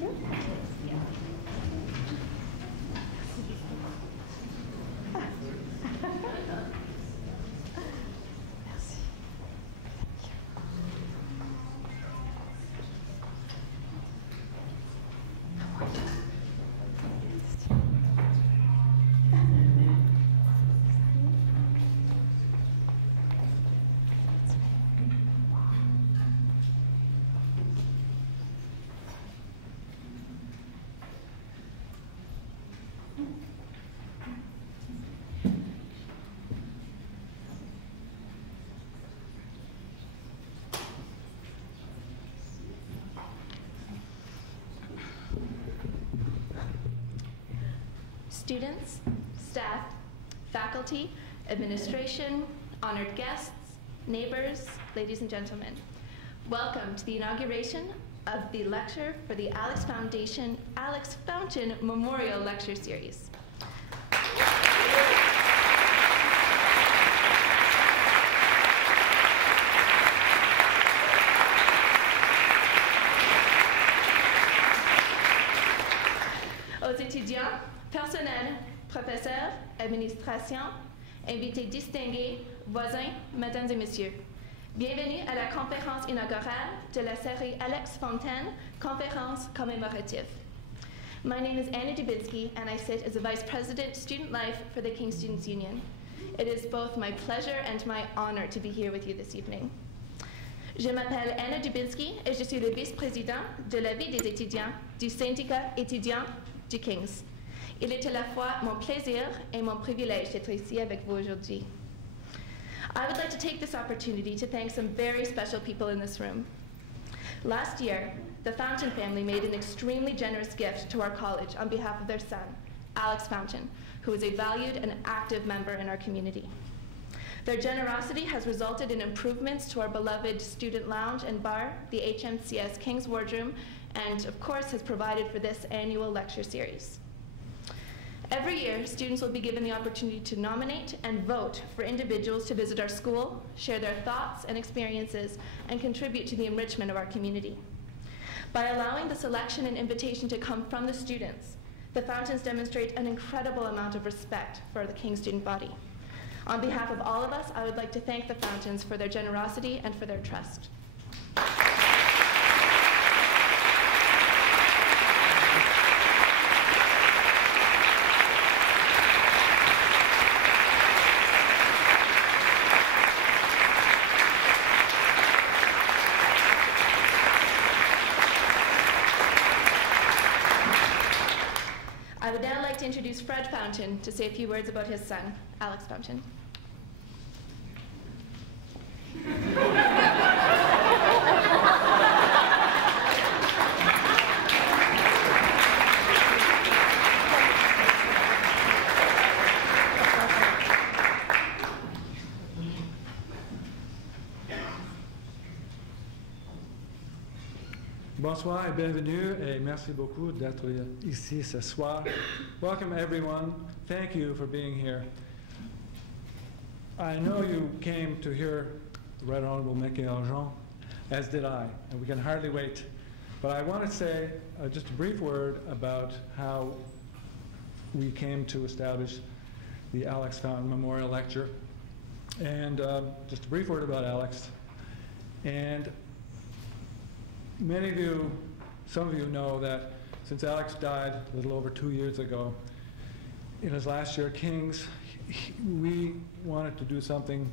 messieurs. Students, staff, faculty, administration, honored guests, neighbors, ladies and gentlemen, welcome to the inauguration of the lecture for the Alex Fountain Memorial Lecture Series. Aux étudiants, personnel, professeurs, administration, invités distingués, voisins, mesdames et messieurs. Bienvenue à la conférence inaugurale de la série Alex Fontaine, conférence commémorative. My name is Anna Dubinsky, and I sit as the Vice President, Student Life for the King Students Union. It is both my pleasure and my honor to be here with you this evening. Je m'appelle Anna Dubinsky et je suis le vice-président de la vie des étudiants du syndicat étudiant du King's. Il est à la fois mon plaisir et mon privilège d'être ici avec vous aujourd'hui. I would like to take this opportunity to thank some very special people in this room. Last year, the Fountain family made an extremely generous gift to our college on behalf of their son, Alex Fountain, who is a valued and active member in our community. Their generosity has resulted in improvements to our beloved student lounge and bar, the HMCS King's Wardroom, and of course has provided for this annual lecture series. Every year, students will be given the opportunity to nominate and vote for individuals to visit our school, share their thoughts and experiences, and contribute to the enrichment of our community. By allowing the selection and invitation to come from the students, the Fountains demonstrate an incredible amount of respect for the King student body. On behalf of all of us, I would like to thank the Fountains for their generosity and for their trust. I would now like to introduce Fred Fountain to say a few words about his son, Alex Fountain. Bonsoir et bienvenue, et merci beaucoup d'être ici ce soir. Welcome everyone. Thank you for being here. I know you came to hear the Right Honorable Michaëlle Jean, as did I, and we can hardly wait. But I want to say just a brief word about how we came to establish the Alex Fountain Memorial Lecture. And just a brief word about Alex. And many of you, some of you know that since Alex died a little over 2 years ago, in his last year at King's, we wanted to do something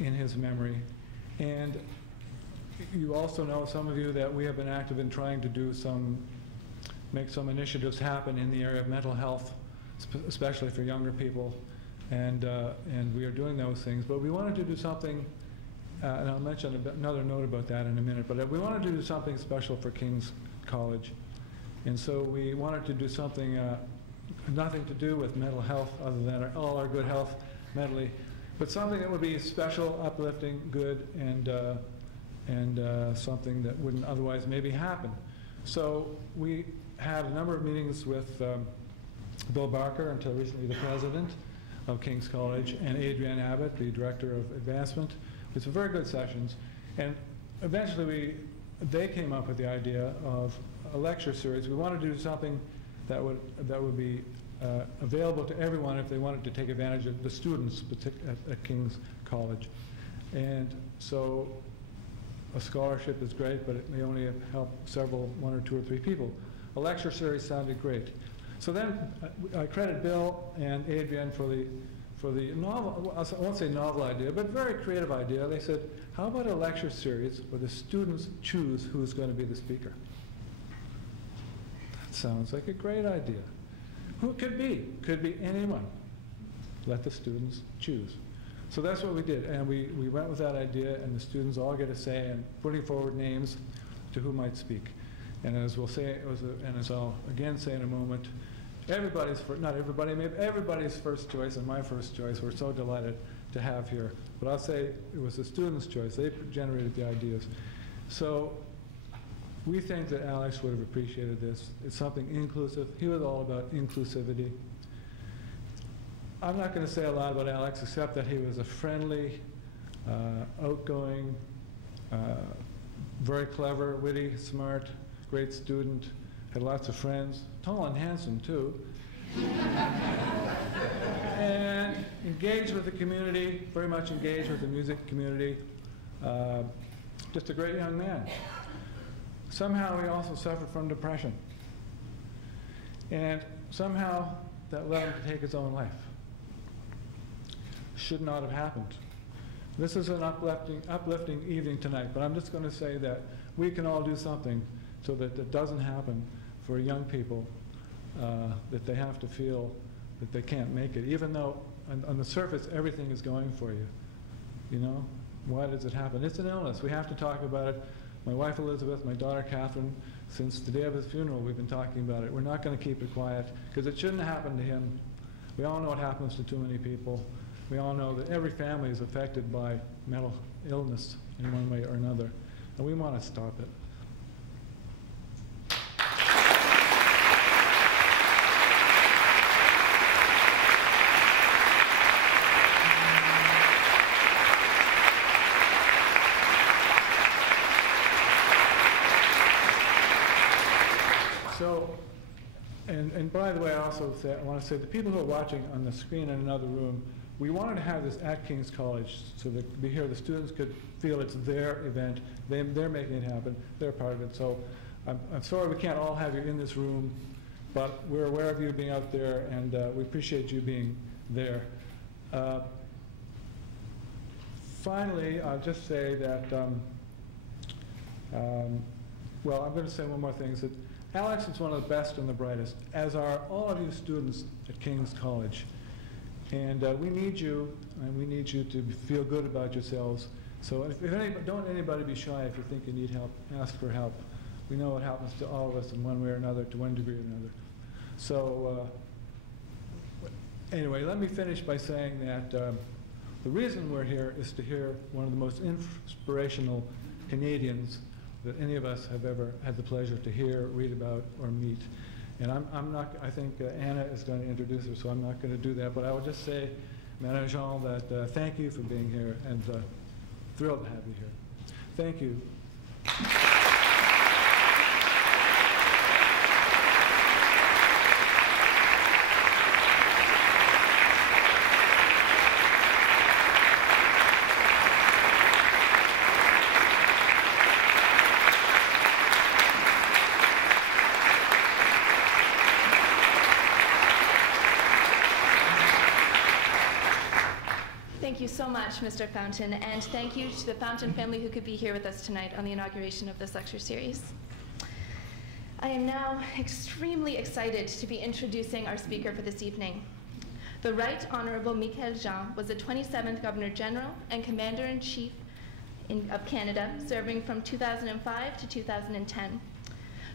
in his memory. And you also know, some of you, that we have been active in trying to do make some initiatives happen in the area of mental health, especially for younger people. And we are doing those things. But we wanted to do something, and I'll mention another note about that in a minute, but we wanted to do something special for King's College. And so we wanted to do something, nothing to do with mental health other than all our good health mentally, but something that would be special, uplifting, good, and something that wouldn't otherwise maybe happen. So we had a number of meetings with Bill Barker, until recently the president of King's College, and Adrienne Abbott, the director of advancement. It was very good sessions, and eventually they came up with the idea of a lecture series. We wanted to do something that would be available to everyone if they wanted to take advantage of the students at King's College. And so a scholarship is great, but it may only help one or two or three people. A lecture series sounded great. So then I credit Bill and Adrienne for the novel, I won't say novel idea, but very creative idea. They said, how about a lecture series where the students choose who's going to be the speaker? That sounds like a great idea. Who it could be? Could be anyone. Let the students choose. So that's what we did, and we went with that idea, and the students all get a say in putting forward names to who might speak. And as we'll say, and as I'll again say in a moment, not everybody, maybe everybody's first choice and my first choice we're so delighted to have here. But I'll say it was the students' choice. They generated the ideas. So we think that Alex would have appreciated this. It's something inclusive. He was all about inclusivity. I'm not going to say a lot about Alex except that he was a friendly, outgoing, very clever, witty, smart, great student, had lots of friends, tall and handsome too, and engaged with the community, very much engaged with the music community, just a great young man. Somehow he also suffered from depression, and somehow that led him to take his own life. Should not have happened. This is an uplifting evening tonight, but I'm just going to say that we can all do something so that it doesn't happen for young people, that they have to feel that they can't make it, even though on the surface everything is going for you. You know, why does it happen? It's an illness. We have to talk about it. My wife Elizabeth, my daughter Catherine, since the day of his funeral we've been talking about it. We're not going to keep it quiet because it shouldn't happen to him. We all know what happens to too many people. We all know that every family is affected by mental illness in one way or another, and we want to stop it. So, and by the way, I also want to say the people who are watching on the screen in another room, we wanted to have this at King's College so that the students could feel it's their event. They're making it happen. They're part of it. So I'm sorry we can't all have you in this room, but we're aware of you being out there, and we appreciate you being there. Finally, I'll just say that, well, I'm going to say one more thing, is that Alex is one of the best and the brightest, as are all of you students at King's College. And we need you, and we need you to feel good about yourselves. So don't anybody be shy if you think you need help. Ask for help. We know what happens to all of us in one way or another, to one degree or another. So anyway, let me finish by saying that the reason we're here is to hear one of the most inspirational Canadians that any of us have ever had the pleasure to hear, read about, or meet. And I think Anna is going to introduce her, so I'm not going to do that. But I would just say, Michaëlle Jean, that thank you for being here, and thrilled to have you here. Thank you. Thank you so much, Mr. Fountain, and thank you to the Fountain family who could be here with us tonight on the inauguration of this lecture series. I am now extremely excited to be introducing our speaker for this evening. The Right Honorable Michaëlle Jean was the 27th Governor General and Commander-in-Chief of Canada, serving from 2005 to 2010.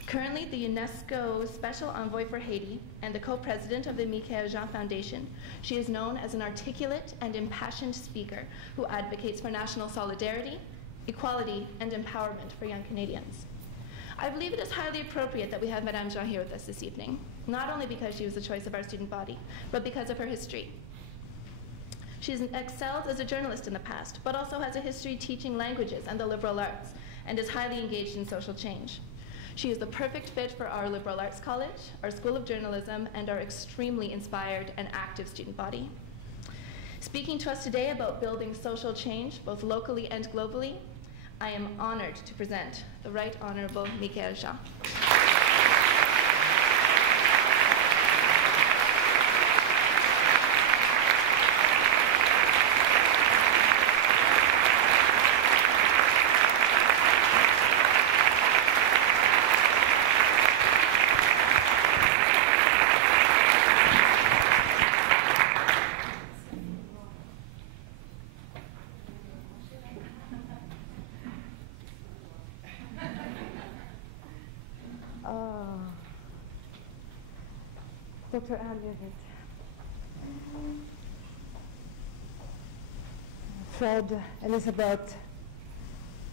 Currently the UNESCO Special Envoy for Haiti and the co-president of the Michaëlle Jean Foundation, she is known as an articulate and impassioned speaker who advocates for national solidarity, equality, and empowerment for young Canadians. I believe it is highly appropriate that we have Madame Jean here with us this evening, not only because she was the choice of our student body, but because of her history. She has excelled as a journalist in the past, but also has a history teaching languages and the liberal arts, and is highly engaged in social change. She is the perfect fit for our liberal arts college, our School of Journalism, and our extremely inspired and active student body. Speaking to us today about building social change, both locally and globally, I am honored to present the Right Honorable Michaëlle Jean. Dr. Anne Leavitt. Fred, Elizabeth,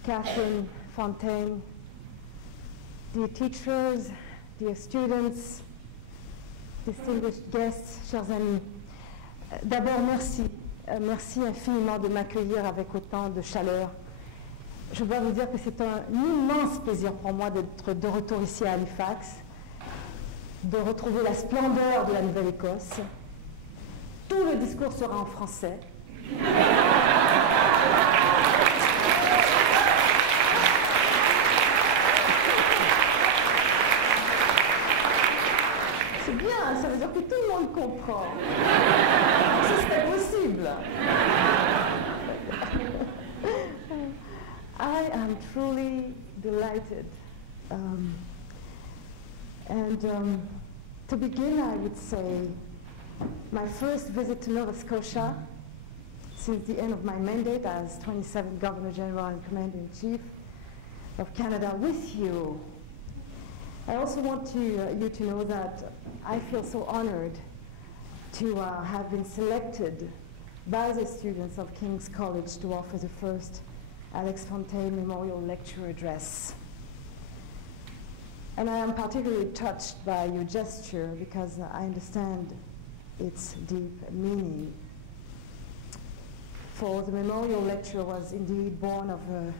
Catherine, Fontaine, dear teachers, dear students, distinguished guests, chers amis. D'abord, merci. Merci infiniment de m'accueillir avec autant de chaleur. Je dois vous dire que c'est un immense plaisir pour moi d'être de retour ici à Halifax, de retrouver la splendeur de la Nouvelle-Écosse. Tout le discours sera en français. C'est bien, ça veut dire que tout le monde comprend. Ce serait possible. I am truly delighted. To begin, I would say, my first visit to Nova Scotia since the end of my mandate as 27th Governor General and Commander-in-Chief of Canada with you. I also want you to know that I feel so honored to have been selected by the students of King's College to offer the first Alex Fontaine Memorial Lecture Address. And I am particularly touched by your gesture because I understand its deep meaning. For the memorial lecture was indeed born of a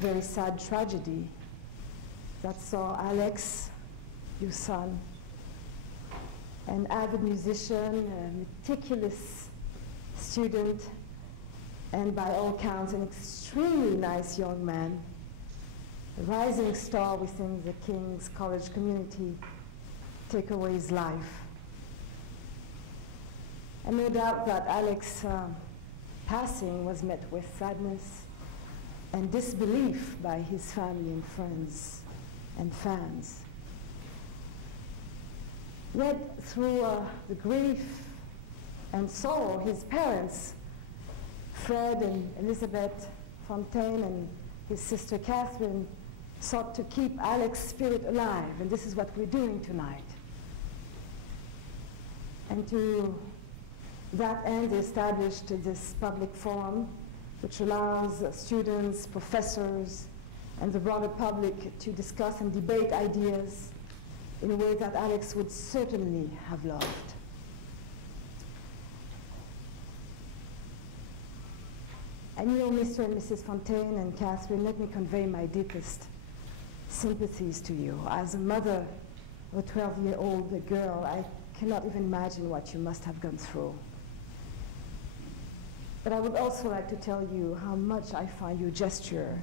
very sad tragedy that saw Alex, your son, an avid musician, a meticulous student, and by all counts, an extremely nice young man, a rising star within the King's College community, take away his life. And no doubt that Alex's passing was met with sadness and disbelief by his family and friends and fans. Yet through the grief and sorrow, his parents, Fred and Elizabeth Fontaine and his sister Catherine, sought to keep Alex's spirit alive, and this is what we're doing tonight. And to that end, they established this public forum, which allows students, professors, and the broader public to discuss and debate ideas in a way that Alex would certainly have loved. And you know, Mr. and Mrs. Fontaine and Catherine, let me convey my deepest sympathies to you. As a mother of a 12-year-old girl, I cannot even imagine what you must have gone through. But I would also like to tell you how much I find your gesture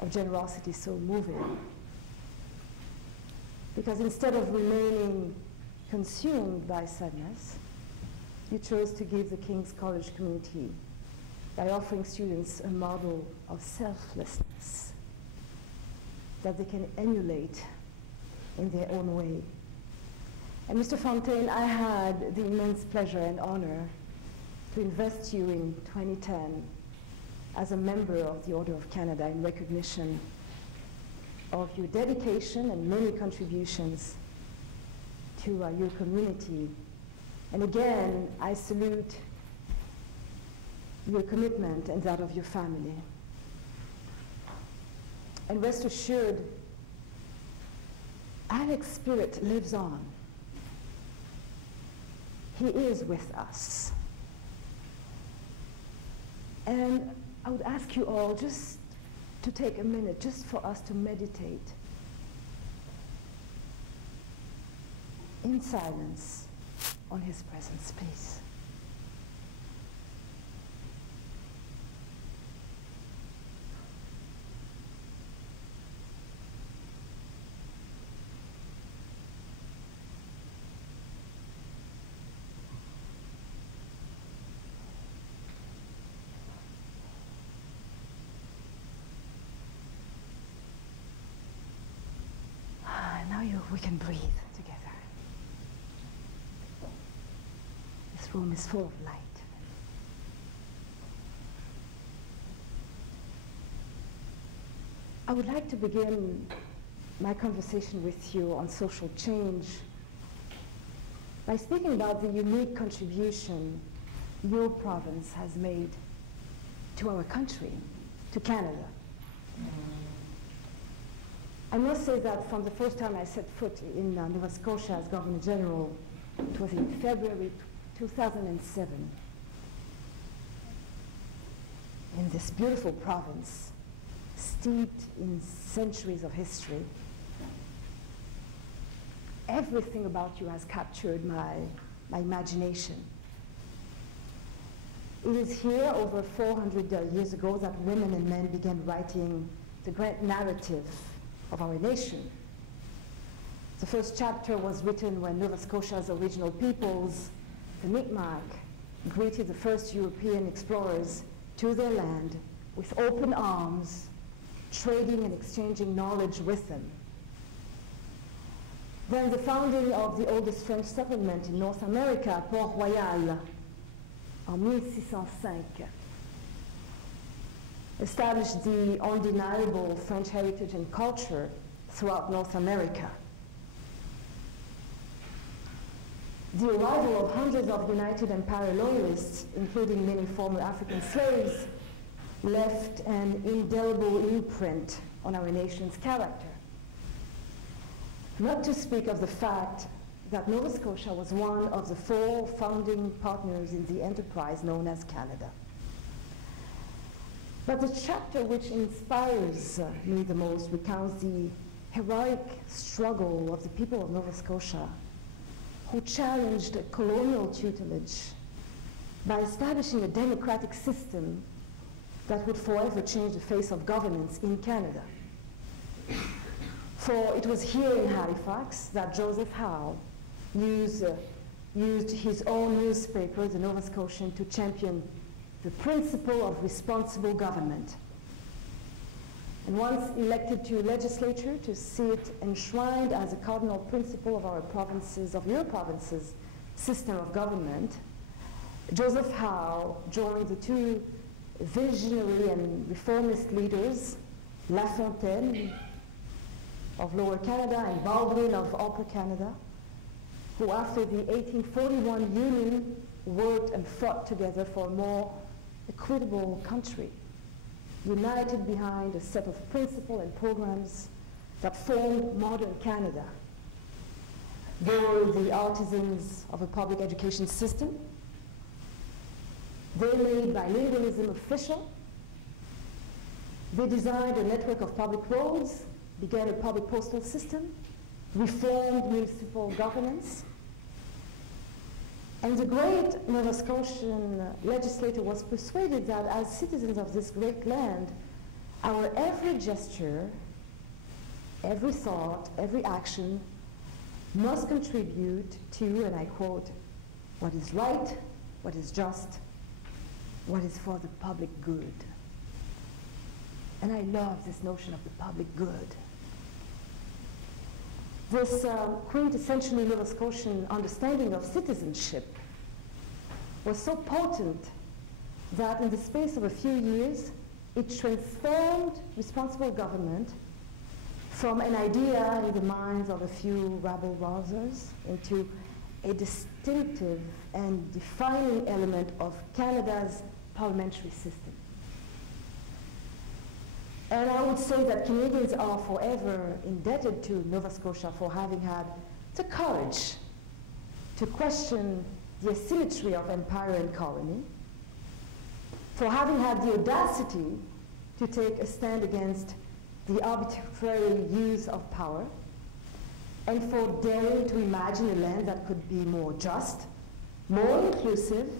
of generosity so moving. Because instead of remaining consumed by sadness, you chose to give the King's College community by offering students a model of selflessness that they can emulate in their own way. And Mr. Fontaine, I had the immense pleasure and honor to invest you in 2010 as a member of the Order of Canada in recognition of your dedication and many contributions to your community. And again, I salute your commitment and that of your family. And rest assured, Alex's spirit lives on. He is with us. And I would ask you all just to take a minute just for us to meditate in silence on his present space. Now we can breathe together. This room is full of light. I would like to begin my conversation with you on social change by speaking about the unique contribution your province has made to our country, to Canada. I must say that from the first time I set foot in Nova Scotia as Governor General, it was in February 2007, in this beautiful province, steeped in centuries of history, everything about you has captured my imagination. It is here, over 400 years ago, that women and men began writing the great narrative of our nation. The first chapter was written when Nova Scotia's original peoples, the Mi'kmaq, greeted the first European explorers to their land with open arms, trading and exchanging knowledge with them. Then the founding of the oldest French settlement in North America, Port-Royal, en 1605, established the undeniable French heritage and culture throughout North America. The arrival of hundreds of United Empire loyalists, including many former African slaves, left an indelible imprint on our nation's character. Not to speak of the fact that Nova Scotia was one of the 4 founding partners in the enterprise known as Canada. But the chapter which inspires me the most recounts the heroic struggle of the people of Nova Scotia, who challenged colonial tutelage by establishing a democratic system that would forever change the face of governance in Canada. For it was here in Halifax that Joseph Howe used his own newspaper, the Nova Scotian, to champion the principle of responsible government. And once elected to legislature to see it enshrined as a cardinal principle of our provinces, of your provinces' system of government, Joseph Howe joined the 2 visionary and reformist leaders, La Fontaine of Lower Canada and Baldwin of Upper Canada, who after the 1841 Union worked and fought together for a more equitable country, united behind a set of principles and programs that formed modern Canada. They were the artisans of a public education system. They made bilingualism official. They designed a network of public roads, began a public postal system, reformed municipal governance. And the great Nova Scotian legislator was persuaded that as citizens of this great land, our every gesture, every thought, every action must contribute to, and I quote, what is right, what is just, what is for the public good. And I love this notion of the public good. This quintessentially Nova Scotian understanding of citizenship was so potent that in the space of a few years, it transformed responsible government from an idea in the minds of a few rabble-rousers into a distinctive and defining element of Canada's parliamentary system. And I would say that Canadians are forever indebted to Nova Scotia for having had the courage to question the asymmetry of empire and colony, for having had the audacity to take a stand against the arbitrary use of power, and for daring to imagine a land that could be more just, more inclusive,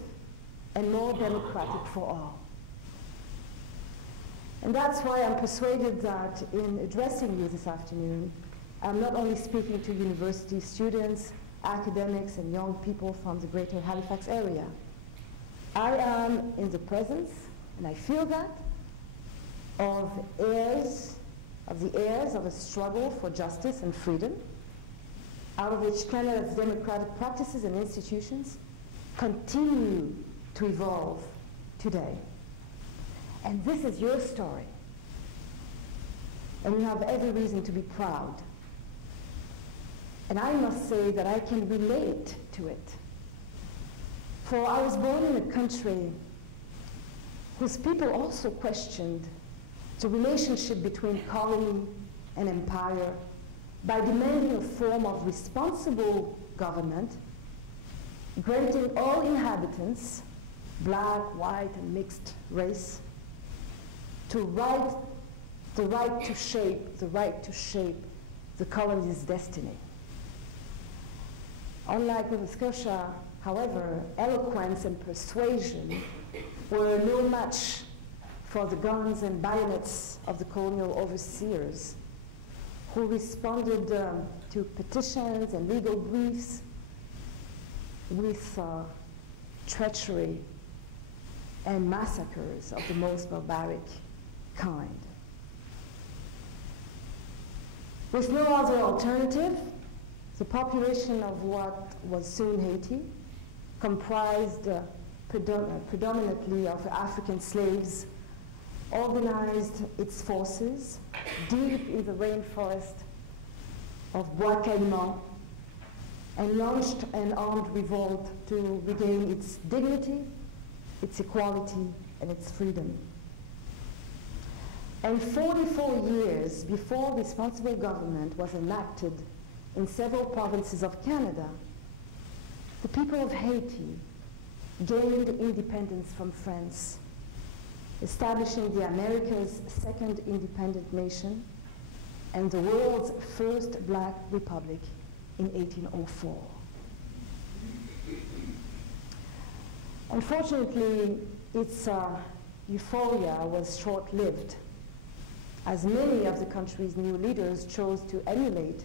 and more democratic for all. And that's why I'm persuaded that in addressing you this afternoon, I'm not only speaking to university students, academics, and young people from the greater Halifax area. I am in the presence, and I feel that, of the heirs of a struggle for justice and freedom, out of which Canada's democratic practices and institutions continue to evolve today. And this is your story. And you have every reason to be proud. And I must say that I can relate to it. For I was born in a country whose people also questioned the relationship between colony and empire by demanding a form of responsible government, granting all inhabitants, black, white, and mixed race, the right to shape the colony's destiny. Unlike Nova Scotia, however, eloquence and persuasion were no match for the guns and bayonets of the colonial overseers, who responded to petitions and legal briefs with treachery and massacres of the most barbaric kind. With no other alternative, the population of what was soon Haiti, comprised predominantly of African slaves, organized its forces deep in the rainforest of Bois Caïman and launched an armed revolt to regain its dignity, its equality, and its freedom. And 44 years before responsible government was enacted in several provinces of Canada, the people of Haiti gained independence from France, establishing the America's second independent nation and the world's first black republic in 1804. Unfortunately, its euphoria was short-lived, as many of the country's new leaders chose to emulate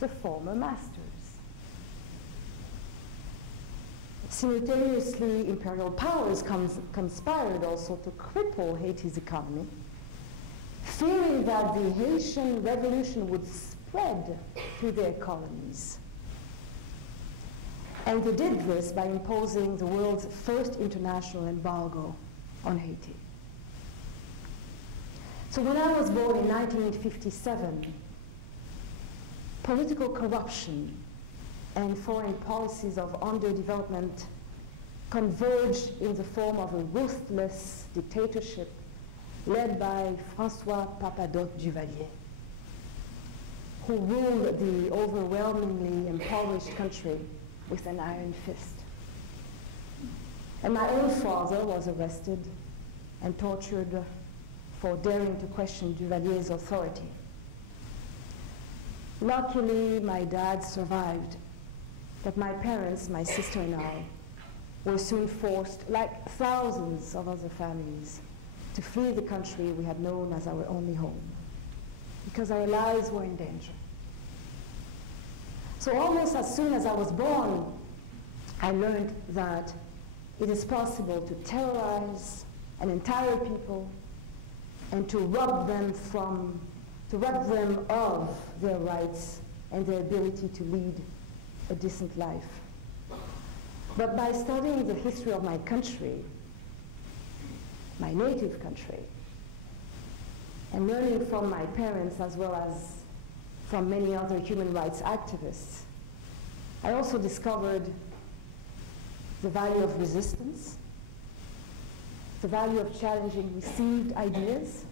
the former masters. Simultaneously, imperial powers conspired also to cripple Haiti's economy, fearing that the Haitian Revolution would spread to their colonies. And they did this by imposing the world's first international embargo on Haiti. So when I was born in 1957, political corruption and foreign policies of underdevelopment converged in the form of a ruthless dictatorship led by François Papadoc Duvalier, who ruled the overwhelmingly impoverished country with an iron fist. And my own father was arrested and tortured for daring to question Duvalier's authority. Luckily, my dad survived, but my parents, my sister and I, were soon forced, like thousands of other families, to flee the country we had known as our only home, because our lives were in danger. So almost as soon as I was born, I learned that it is possible to terrorize an entire people and to rob them of their rights and their ability to lead a decent life. But by studying the history of my country, my native country, and learning from my parents as well as from many other human rights activists, I also discovered the value of resistance, the value of challenging received ideas,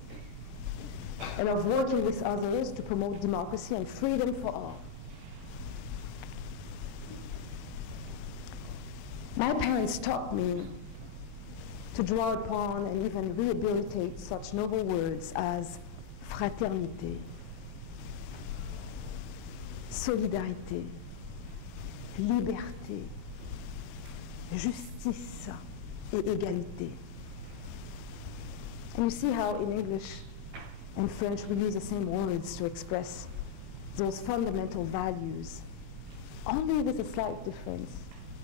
and of working with others to promote democracy and freedom for all. My parents taught me to draw upon and even rehabilitate such noble words as fraternité, solidarité, liberté, justice et égalité. And you see how in English and French we use the same words to express those fundamental values, only with a slight difference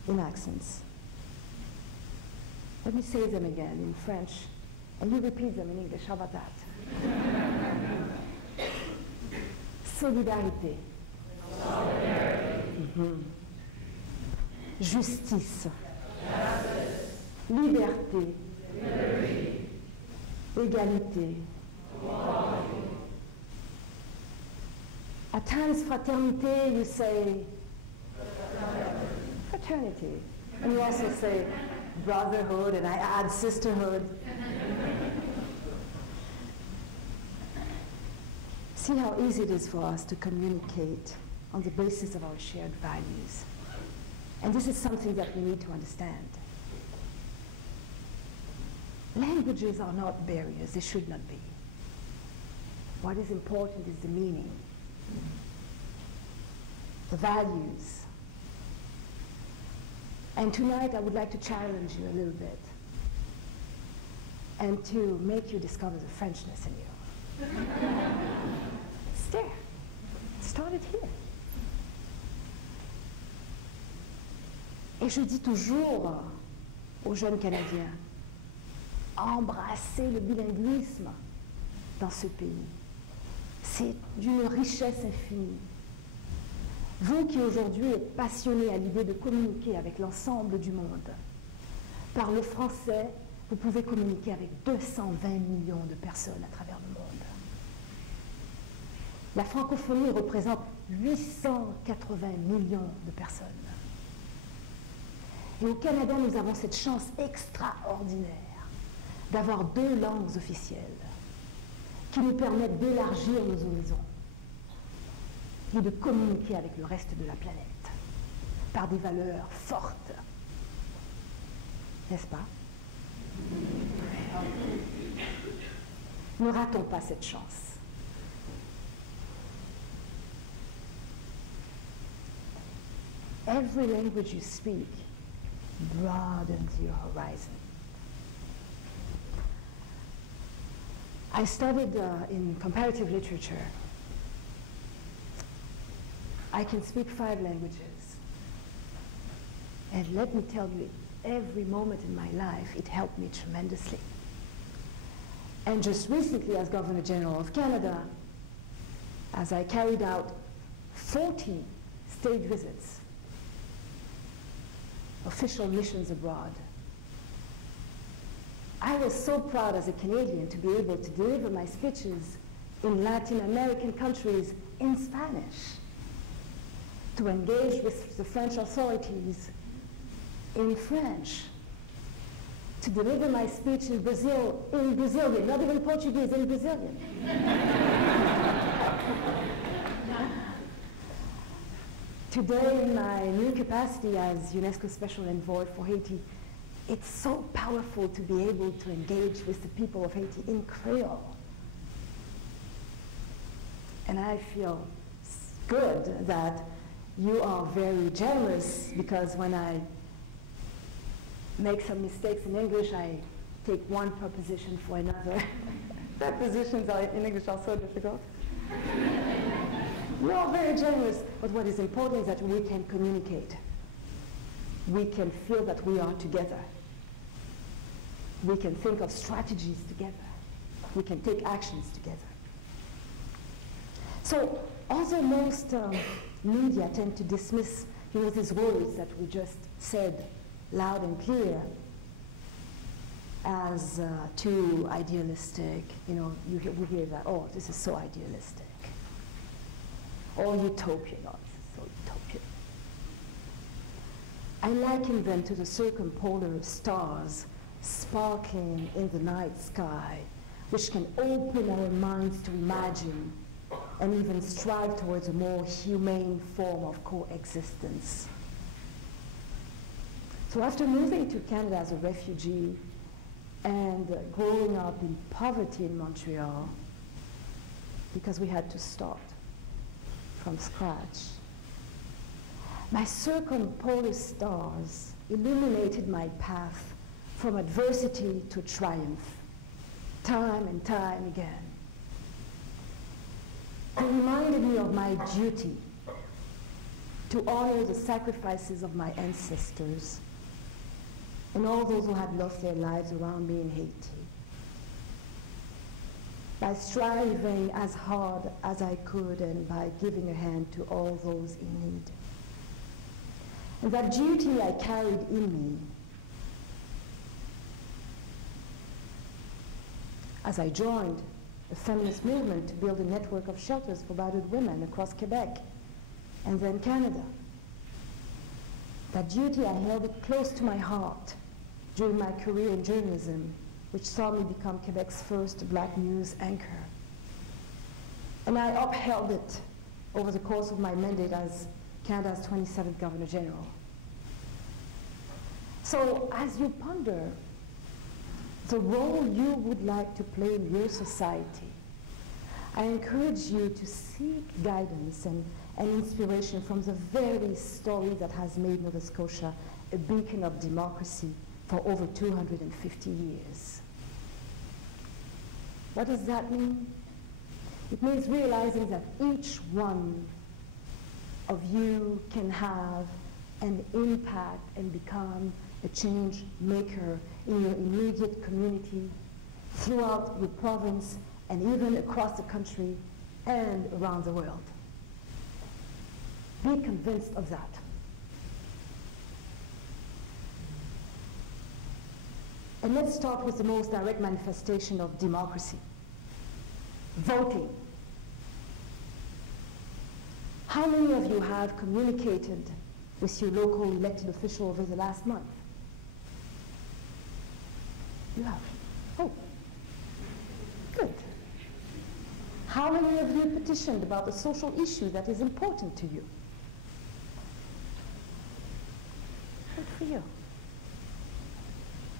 in accents. Let me say them again in French, and you repeat them in English. How about that? Solidarité. Mm-hmm. Justice. Liberté. Égalité. At times, fraternité, you say fraternity. And you also say brotherhood, and I add sisterhood. See how easy it is for us to communicate on the basis of our shared values. And this is something that we need to understand. Languages are not barriers, they should not be. What is important is the meaning, the values. And tonight I would like to challenge you a little bit and to make you discover the Frenchness in you. It's there. Start it here. Et je dis toujours aux jeunes Canadiens, embrassez le bilinguisme dans ce pays. C'est d'une richesse infinie. Vous qui aujourd'hui êtes passionnés à l'idée de communiquer avec l'ensemble du monde, par le français, vous pouvez communiquer avec 220 millions de personnes à travers le monde. La francophonie représente 880 millions de personnes. Et au Canada, nous avons cette chance extraordinaire d'avoir 2 langues officielles qui nous permettent d'élargir nos horizons et de communiquer avec le reste de la planète par des valeurs fortes. N'est-ce pas? Ne ratons pas cette chance. Every language you speak broadens your horizon. I studied in comparative literature. I can speak 5 languages. And let me tell you, every moment in my life, it helped me tremendously. And just recently, as Governor General of Canada, as I carried out 40 state visits, official missions abroad, I was so proud as a Canadian to be able to deliver my speeches in Latin American countries in Spanish, to engage with the French authorities in French, to deliver my speech in Brazil in Brazilian, not even Portuguese, in Brazilian. Today, in my new capacity as UNESCO Special Envoy for Haiti, it's so powerful to be able to engage with the people of Haiti in Creole. And I feel good that you are very generous, because when I make some mistakes in English, I take one preposition for another. Prepositions in English are so difficult. You are very generous, but what is important is that we can communicate. We can feel that we are together. We can think of strategies together. We can take actions together. So, although most media tend to dismiss, these words that we just said loud and clear as too idealistic, we hear that, oh, this is so idealistic. Or utopian, oh, this is so utopian. I liken them to the circumpolar stars sparkling in the night sky, which can open our minds to imagine and even strive towards a more humane form of coexistence. So after moving to Canada as a refugee and growing up in poverty in Montreal, because we had to start from scratch, My circumpolar stars illuminated my path from adversity to triumph, time and time again. They reminded me of my duty to honor the sacrifices of my ancestors and all those who had lost their lives around me in Haiti, by striving as hard as I could and by giving a hand to all those in need. And that duty I carried in me as I joined the feminist movement to build a network of shelters for battered women across Quebec and then Canada. That duty I held close to my heart during my career in journalism, which saw me become Quebec's first black news anchor. And I upheld it over the course of my mandate as Canada's 27th Governor General. So as you ponder the role you would like to play in your society, I encourage you to seek guidance and inspiration from the very story that has made Nova Scotia a beacon of democracy for over 250 years. What does that mean? It means realizing that each one of you can have an impact and become a change maker in your immediate community, throughout your province, and even across the country and around the world. Be convinced of that. And let's start with the most direct manifestation of democracy: voting. How many of you have communicated with your local elected official over the last month? You have. Oh, good. How many of you petitioned about a social issue that is important to you? Good for you.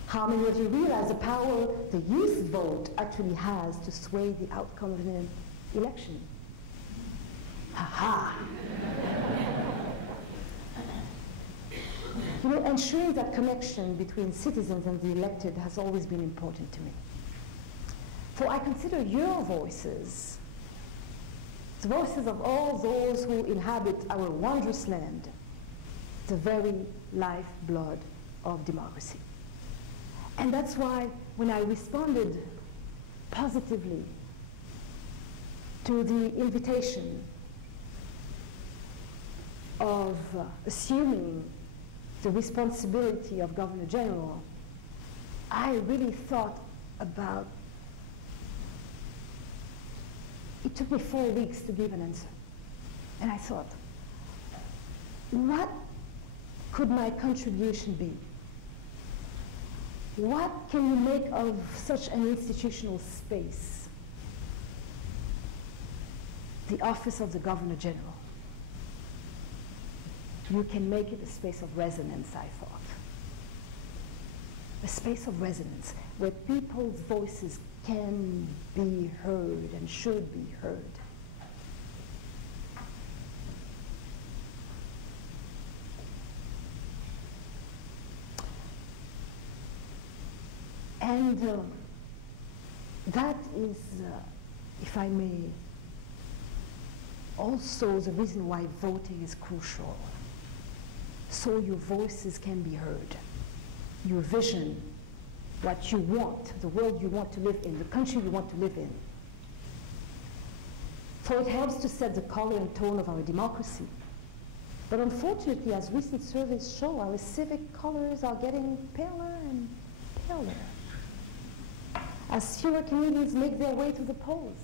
How many of you realize the power the youth vote actually has to sway the outcome of an election? Ha-ha! You know, ensuring that connection between citizens and the elected has always been important to me. For I consider your voices, the voices of all those who inhabit our wondrous land, the very lifeblood of democracy. And that's why when I responded positively to the invitation of assuming the responsibility of Governor General, I really thought about, it took me 4 weeks to give an answer. And I thought, what could my contribution be? What can you make of such an institutional space? The office of the Governor General. You can make it a space of resonance, I thought. A space of resonance where people's voices can be heard and should be heard. And that is, if I may, also the reason why voting is crucial. So your voices can be heard. Your vision, what you want, the world you want to live in, the country you want to live in. For it helps to set the color and tone of our democracy. But unfortunately, as recent surveys show, our civic colors are getting paler and paler as fewer Canadians make their way to the polls,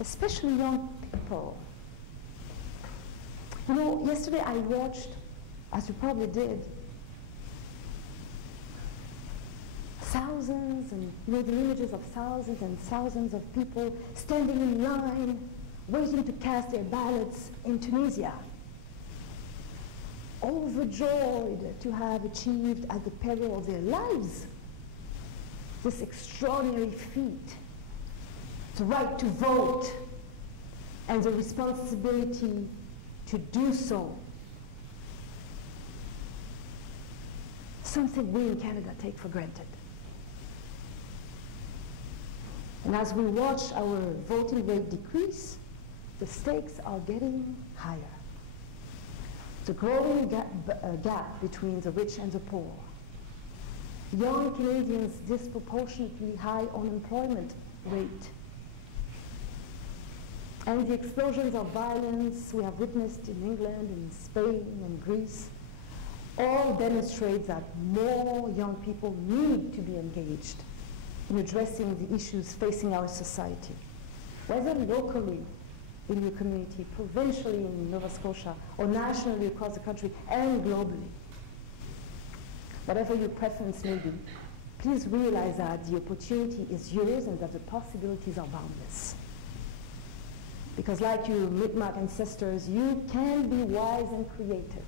especially young people. You know, yesterday I watched, as you probably did, thousands and, you know, the images of thousands and thousands of people standing in line, waiting to cast their ballots in Tunisia, overjoyed to have achieved at the peril of their lives this extraordinary feat, the right to vote and the responsibility to do so something we in Canada take for granted. And as we watch our voting rate decrease, the stakes are getting higher. The growing gap between the rich and the poor. Young Canadians' disproportionately high unemployment rate. And the explosions of violence we have witnessed in England, in Spain, and Greece, all demonstrate that more young people need to be engaged in addressing the issues facing our society, whether locally in your community, provincially in Nova Scotia, or nationally across the country, and globally. Whatever your preference may be, please realize that the opportunity is yours and that the possibilities are boundless. Because like your Mi'kmaq ancestors, you can be wise and creative.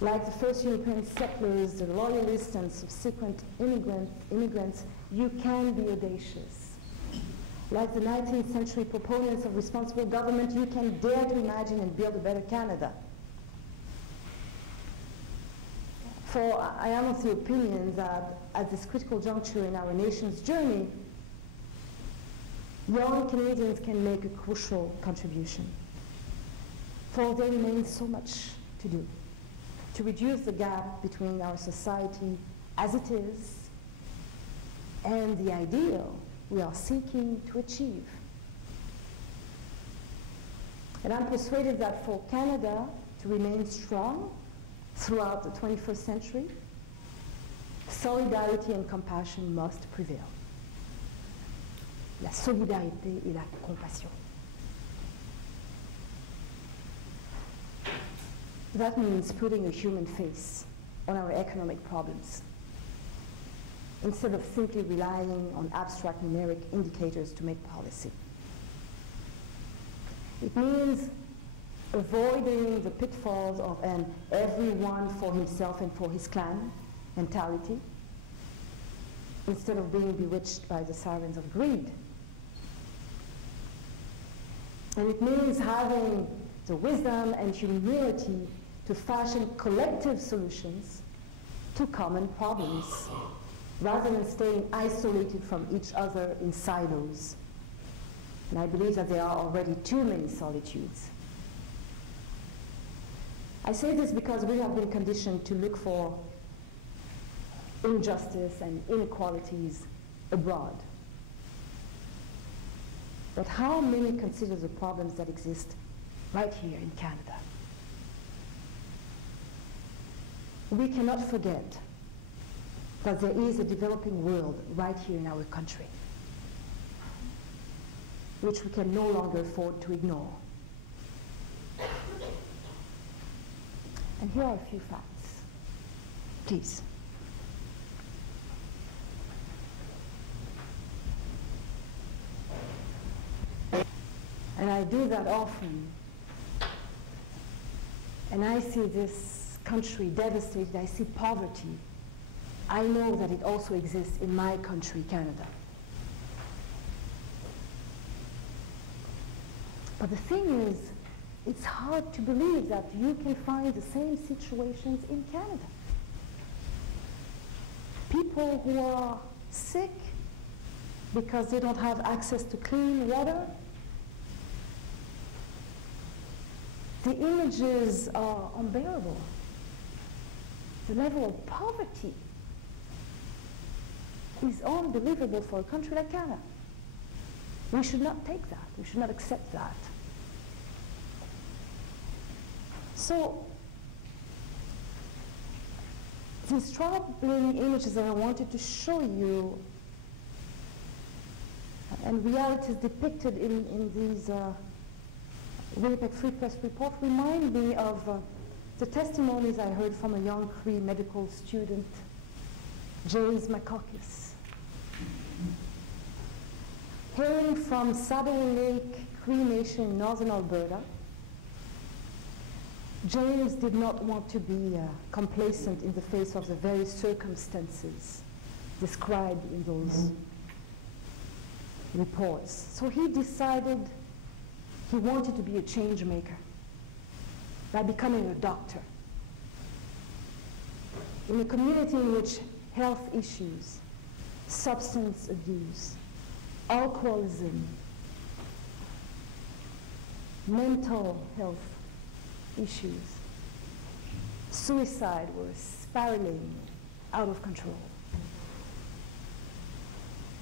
Like the first European settlers, the loyalists and subsequent immigrants, you can be audacious. Like the 19th century proponents of responsible government, you can dare to imagine and build a better Canada. For I am of the opinion that at this critical juncture in our nation's journey, young Canadians can make a crucial contribution. For there remains so much to do to reduce the gap between our society as it is and the ideal we are seeking to achieve. And I'm persuaded that for Canada to remain strong throughout the 21st century, solidarity and compassion must prevail. La solidarité et la compassion. That means putting a human face on our economic problems, instead of simply relying on abstract numeric indicators to make policy. It means avoiding the pitfalls of an everyone for himself and for his clan mentality, instead of being bewitched by the sirens of greed. And it means having the wisdom and humility to fashion collective solutions to common problems, rather than staying isolated from each other in silos. And I believe that there are already too many solitudes. I say this because we have been conditioned to look for injustice and inequalities abroad. But how many consider the problems that exist right here in Canada? We cannot forget that there is a developing world right here in our country, which we can no longer afford to ignore. And here are a few facts. Please. And I do that often. And I see this country devastated. I see poverty. I know that it also exists in my country, Canada. But the thing is, it's hard to believe that you can find the same situations in Canada. People who are sick because they don't have access to clean water. The images are unbearable. The level of poverty is unbelievable for a country like Canada. We should not take that. We should not accept that. So, these troubling images that I wanted to show you, and realities depicted in these Winnipeg Free Press report, remind me of the testimonies I heard from a young Cree medical student, James McCaucus. Hailing from Saddle Lake Cree Nation in northern Alberta, James did not want to be complacent in the face of the very circumstances described in those reports. So he decided he wanted to be a change maker by becoming a doctor. in a community in which health issues, substance abuse, alcoholism, mental health issues, suicide were spiraling out of control.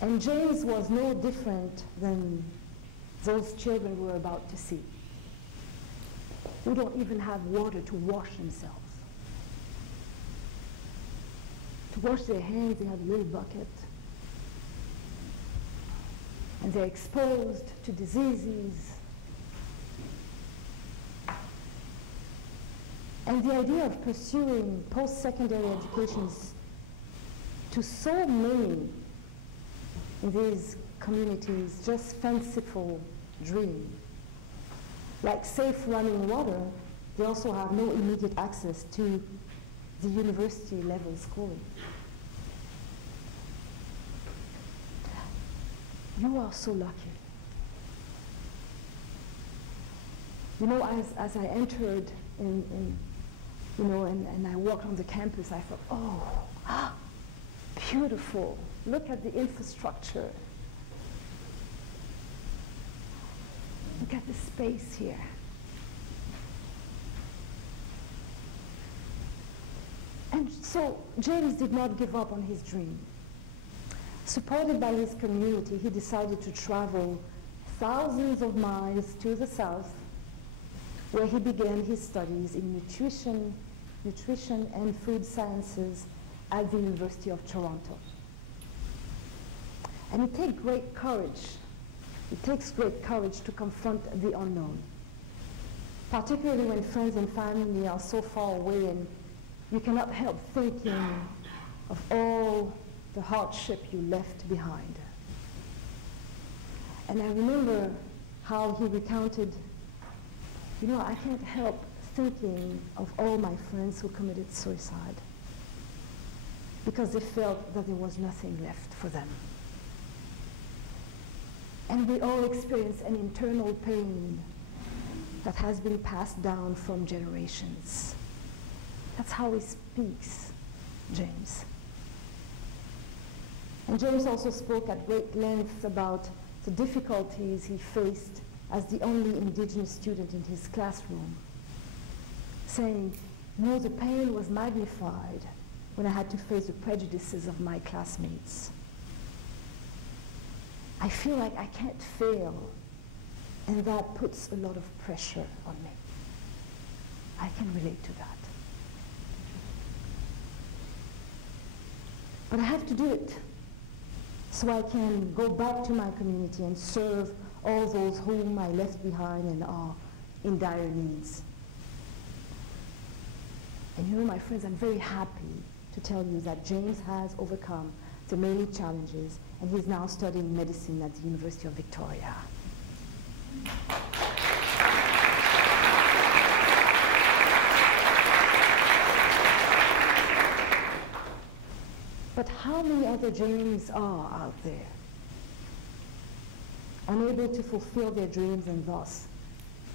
And James was no different than those children we were about to see, who don't even have water to wash themselves. To wash their hands, they have a little bucket. And they're exposed to diseases. And the idea of pursuing post-secondary educations to so many in these communities, just fanciful dream. Like safe running water, they also have no immediate access to the university level schooling. You are so lucky. You know, as I entered and I walked on the campus, I thought, oh, beautiful. Look at the infrastructure. Look at the space here. And so James did not give up on his dream. Supported by his community, he decided to travel thousands of miles to the south, where he began his studies in nutrition and food sciences at the University of Toronto. And it takes great courage. It takes great courage to confront the unknown, particularly when friends and family are so far away and you cannot help thinking of all the hardship you left behind. And I remember how he recounted, you know, I can't help thinking of all my friends who committed suicide because they felt that there was nothing left for them. And we all experience an internal pain that has been passed down from generations. That's how he speaks, James. And James also spoke at great length about the difficulties he faced as the only indigenous student in his classroom, saying, you know, the pain was magnified when I had to face the prejudices of my classmates. I feel like I can't fail, and that puts a lot of pressure on me. I can relate to that. But I have to do it so I can go back to my community and serve all those whom I left behind and are in dire needs. And you know, my friends, I'm very happy to tell you that James has overcome the many challenges, and he's now studying medicine at the University of Victoria. But how many other James are out there, unable to fulfill their dreams and thus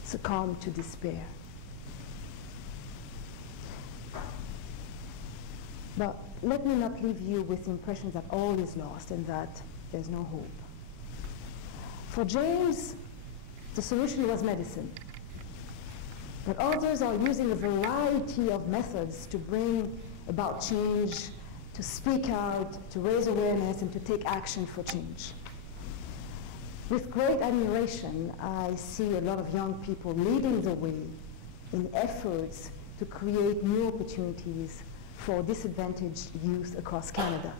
succumb to despair? But let me not leave you with the impression that all is lost and that there's no hope. For James, the solution was medicine. But others are using a variety of methods to bring about change, to speak out, to raise awareness, and to take action for change. With great admiration, I see a lot of young people leading the way in efforts to create new opportunities for disadvantaged youth across Canada.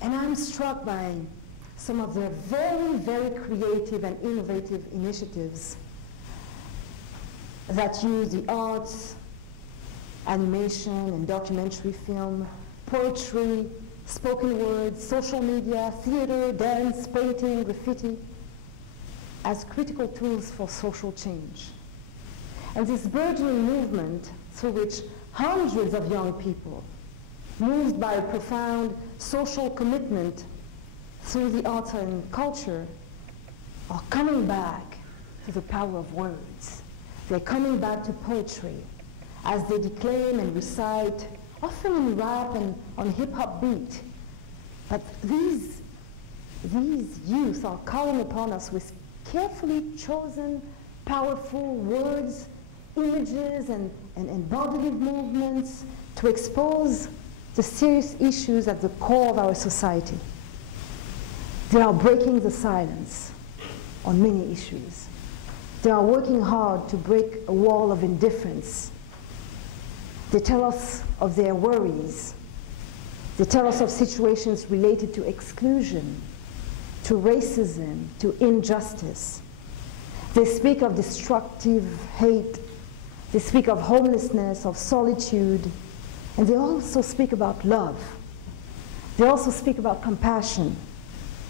And I'm struck by some of their very, very creative and innovative initiatives that use the arts, animation and documentary film, poetry, spoken word, social media, theater, dance, painting, graffiti, as critical tools for social change. And this burgeoning movement through which hundreds of young people, moved by a profound social commitment through the arts and culture, are coming back to the power of words. They're coming back to poetry as they declaim and recite often in rap and on hip-hop beat. But these youth are calling upon us with carefully chosen, powerful words, images, and bodily movements to expose the serious issues at the core of our society. They are breaking the silence on many issues. They are working hard to break a wall of indifference. They tell us of their worries. They tell us of situations related to exclusion, to racism, to injustice. They speak of destructive hate. They speak of homelessness, of solitude, and they also speak about love. They also speak about compassion,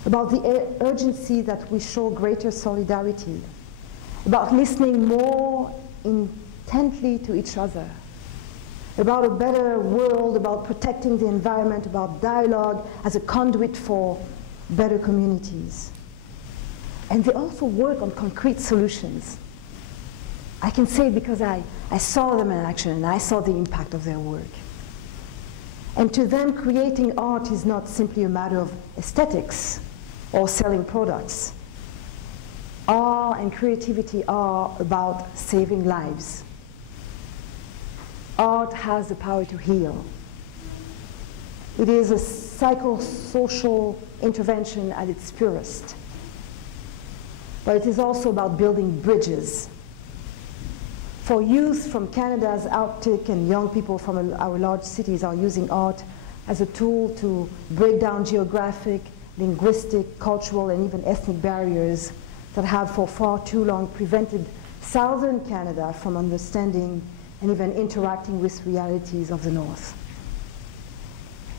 about the urgency that we show greater solidarity, about listening more intently to each other, about a better world, about protecting the environment, about dialogue as a conduit for better communities. And they also work on concrete solutions. I can say it because I saw them in action and I saw the impact of their work. And to them, creating art is not simply a matter of aesthetics or selling products. Art and creativity are about saving lives. Art has the power to heal. It is a psychosocial intervention at its purest. But it is also about building bridges. For youth from Canada's Arctic and young people from our large cities are using art as a tool to break down geographic, linguistic, cultural, and even ethnic barriers that have for far too long prevented southern Canada from understanding and even interacting with realities of the North.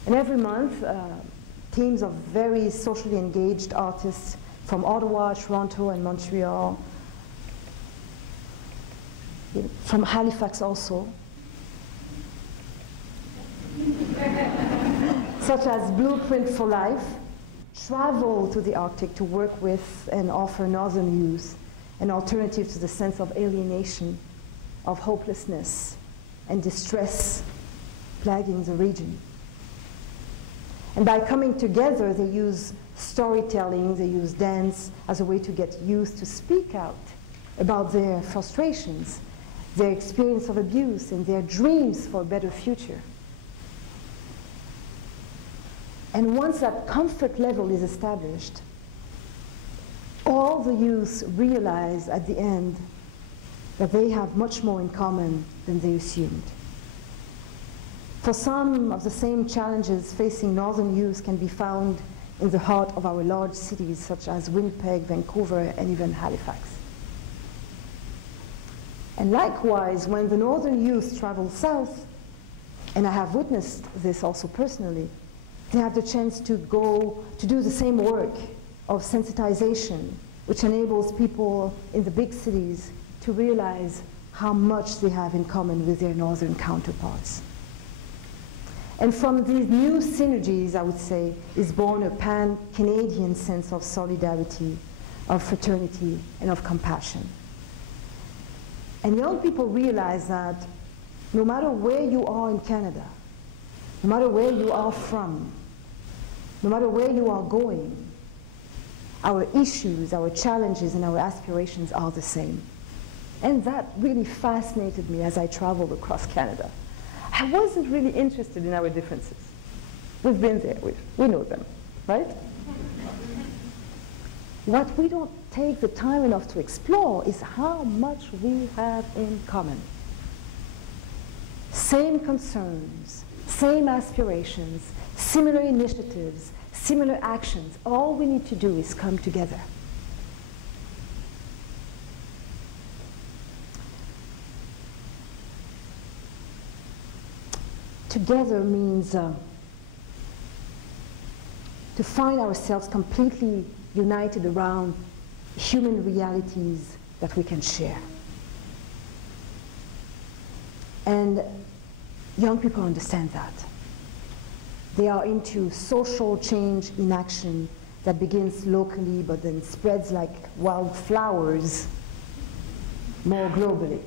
And every month, teams of very socially engaged artists from Ottawa, Toronto, and Montreal, from Halifax also, such as Blueprint for Life, travel to the Arctic to work with and offer northern youth an alternative to the sense of alienation, of hopelessness, and distress plaguing the region. And by coming together, they use storytelling, they use dance as a way to get youth to speak out about their frustrations, their experience of abuse, and their dreams for a better future. And once that comfort level is established, all the youth realize at the end that they have much more in common than they assumed. For some of the same challenges facing northern youth can be found in the heart of our large cities such as Winnipeg, Vancouver, and even Halifax. And likewise, when the northern youth travel south, and I have witnessed this also personally, they have the chance to go to do the same work of sensitization, which enables people in the big cities to realize how much they have in common with their northern counterparts. And from these new synergies, I would say, is born a pan-Canadian sense of solidarity, of fraternity, and of compassion. And young people realize that no matter where you are in Canada, no matter where you are from, no matter where you are going, our issues, our challenges, and our aspirations are the same. And that really fascinated me as I traveled across Canada. I wasn't really interested in our differences. We've been there, we know them, right? What we don't take the time enough to explore is how much we have in common. Same concerns, same aspirations, similar initiatives, similar actions. All we need to do is come together. Together means to find ourselves completely united around human realities that we can share. And young people understand that. They are into social change in action that begins locally but then spreads like wildflowers more globally.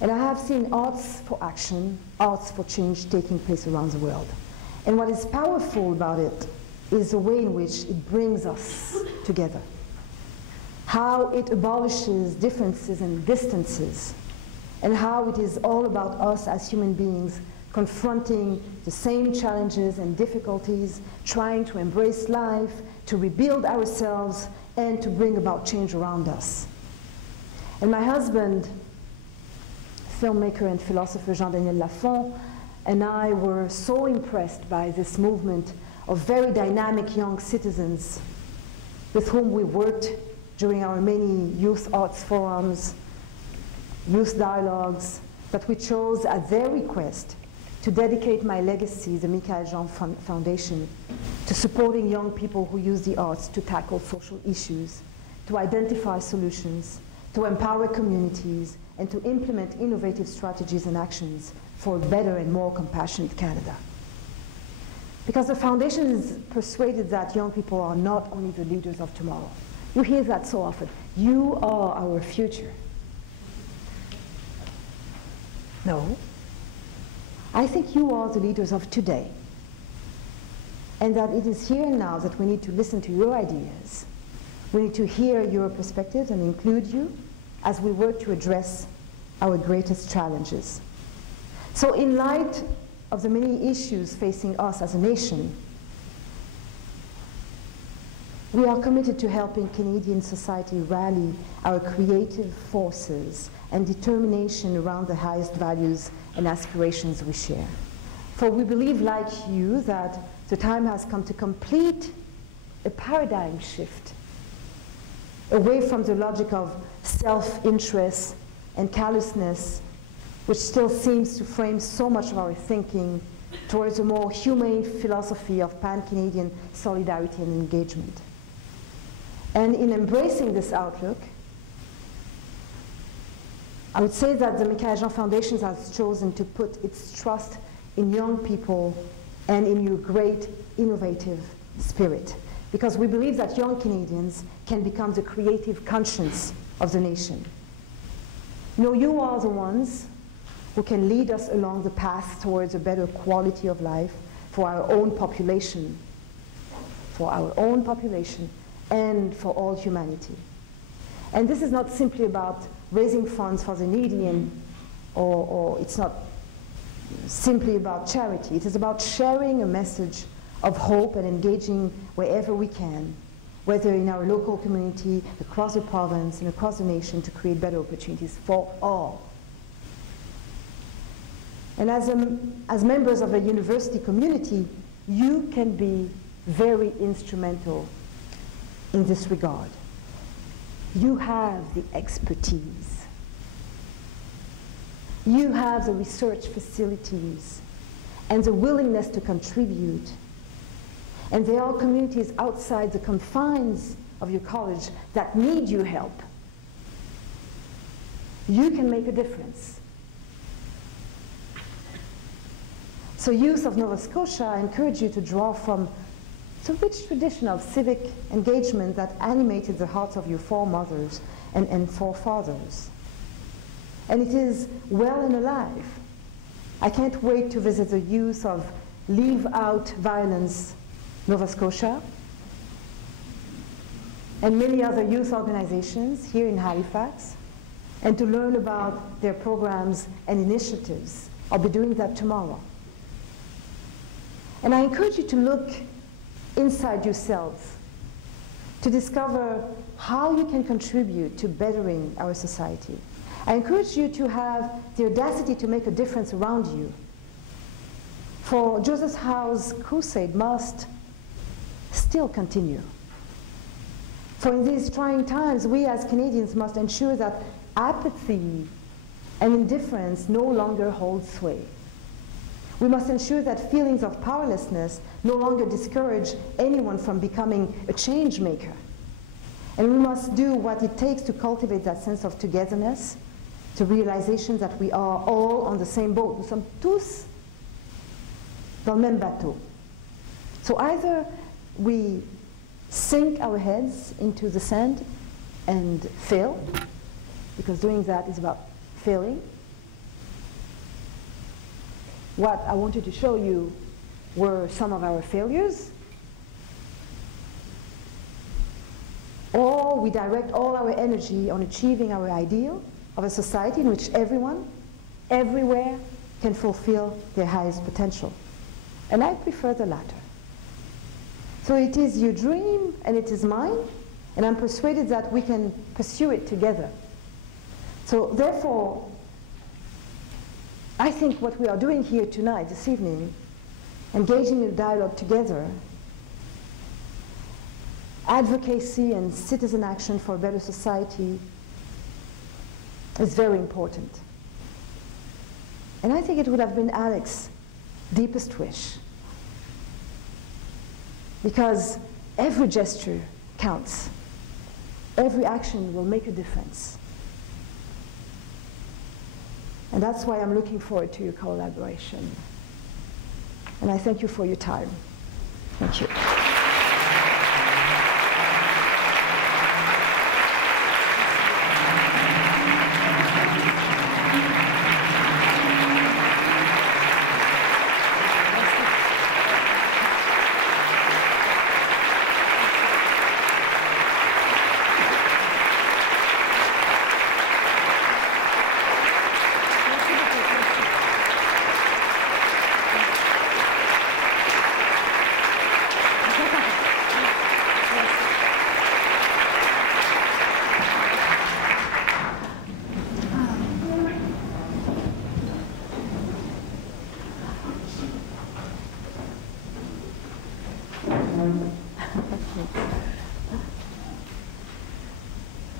And I have seen arts for action, arts for change taking place around the world. And what is powerful about it is the way in which it brings us together. How it abolishes differences and distances, and how it is all about us as human beings confronting the same challenges and difficulties, trying to embrace life, to rebuild ourselves, and to bring about change around us. And my husband, filmmaker and philosopher Jean-Daniel Lafont, and I were so impressed by this movement of very dynamic young citizens with whom we worked during our many youth arts forums, youth dialogues, that we chose at their request to dedicate my legacy, the Michaëlle Jean Foundation, to supporting young people who use the arts to tackle social issues, to identify solutions, to empower communities, and to implement innovative strategies and actions for a better and more compassionate Canada. Because the foundation is persuaded that young people are not only the leaders of tomorrow. You hear that so often. You are our future. No. I think you are the leaders of today. And that it is here and now that we need to listen to your ideas. We need to hear your perspectives and include you as we work to address our greatest challenges. So in light of the many issues facing us as a nation, we are committed to helping Canadian society rally our creative forces and determination around the highest values and aspirations we share. For we believe, like you, that the time has come to complete a paradigm shift away from the logic of self-interest and callousness, which still seems to frame so much of our thinking, towards a more humane philosophy of pan-Canadian solidarity and engagement. And in embracing this outlook, I would say that the Michaëlle Jean Foundation has chosen to put its trust in young people and in your great innovative spirit, because we believe that young Canadians can become the creative conscience of the nation. You know, you are the ones who can lead us along the path towards a better quality of life for our own population, and for all humanity. And this is not simply about raising funds for the needy, or it's not simply about charity. It is about sharing a message of hope and engaging wherever we can, whether in our local community, across the province, and across the nation, to create better opportunities for all. And as members of a university community, you can be very instrumental in this regard. You have the expertise. You have the research facilities and the willingness to contribute. And there are communities outside the confines of your college that need your help. You can make a difference. So youth of Nova Scotia, I encourage you to draw from the rich tradition of civic engagement that animated the hearts of your foremothers and forefathers. And it is well and alive. I can't wait to visit the youth of Leave Out Violence Nova Scotia and many other youth organizations here in Halifax, and to learn about their programs and initiatives. I'll be doing that tomorrow. And I encourage you to look inside yourselves to discover how you can contribute to bettering our society. I encourage you to have the audacity to make a difference around you. For Joseph Howe's crusade must still continue. For in these trying times, we as Canadians must ensure that apathy and indifference no longer hold sway. We must ensure that feelings of powerlessness no longer discourage anyone from becoming a change maker. And we must do what it takes to cultivate that sense of togetherness, the realization that we are all on the same boat. Nous sommes tous dans le même bateau. So either we sink our heads into the sand and fail, because doing that is about failing, what I wanted to show you were some of our failures, or we direct all our energy on achieving our ideal of a society in which everyone, everywhere, can fulfill their highest potential. And I prefer the latter. So it is your dream and it is mine, and I'm persuaded that we can pursue it together. So therefore, I think what we are doing here tonight, this evening, engaging in a dialogue together, advocacy and citizen action for a better society is very important. And I think it would have been Alex's deepest wish, because every gesture counts. Every action will make a difference. And that's why I'm looking forward to your collaboration. And I thank you for your time. Thank you.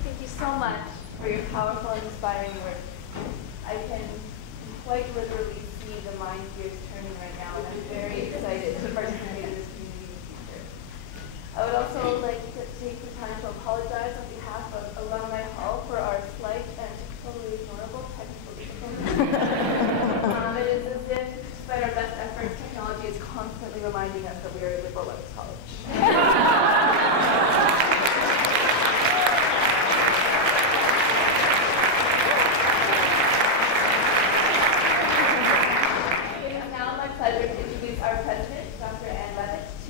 Thank you so much for your powerful and inspiring work. I can quite literally see the mind gears turning right now, and I'm very excited to participate in this community in the future. I would also like to take the time to apologize on behalf of Alumni Hall for our slight and totally ignorable technical difficulties. It is as if, despite our best efforts, technology is constantly reminding us that we are a liberal arts college.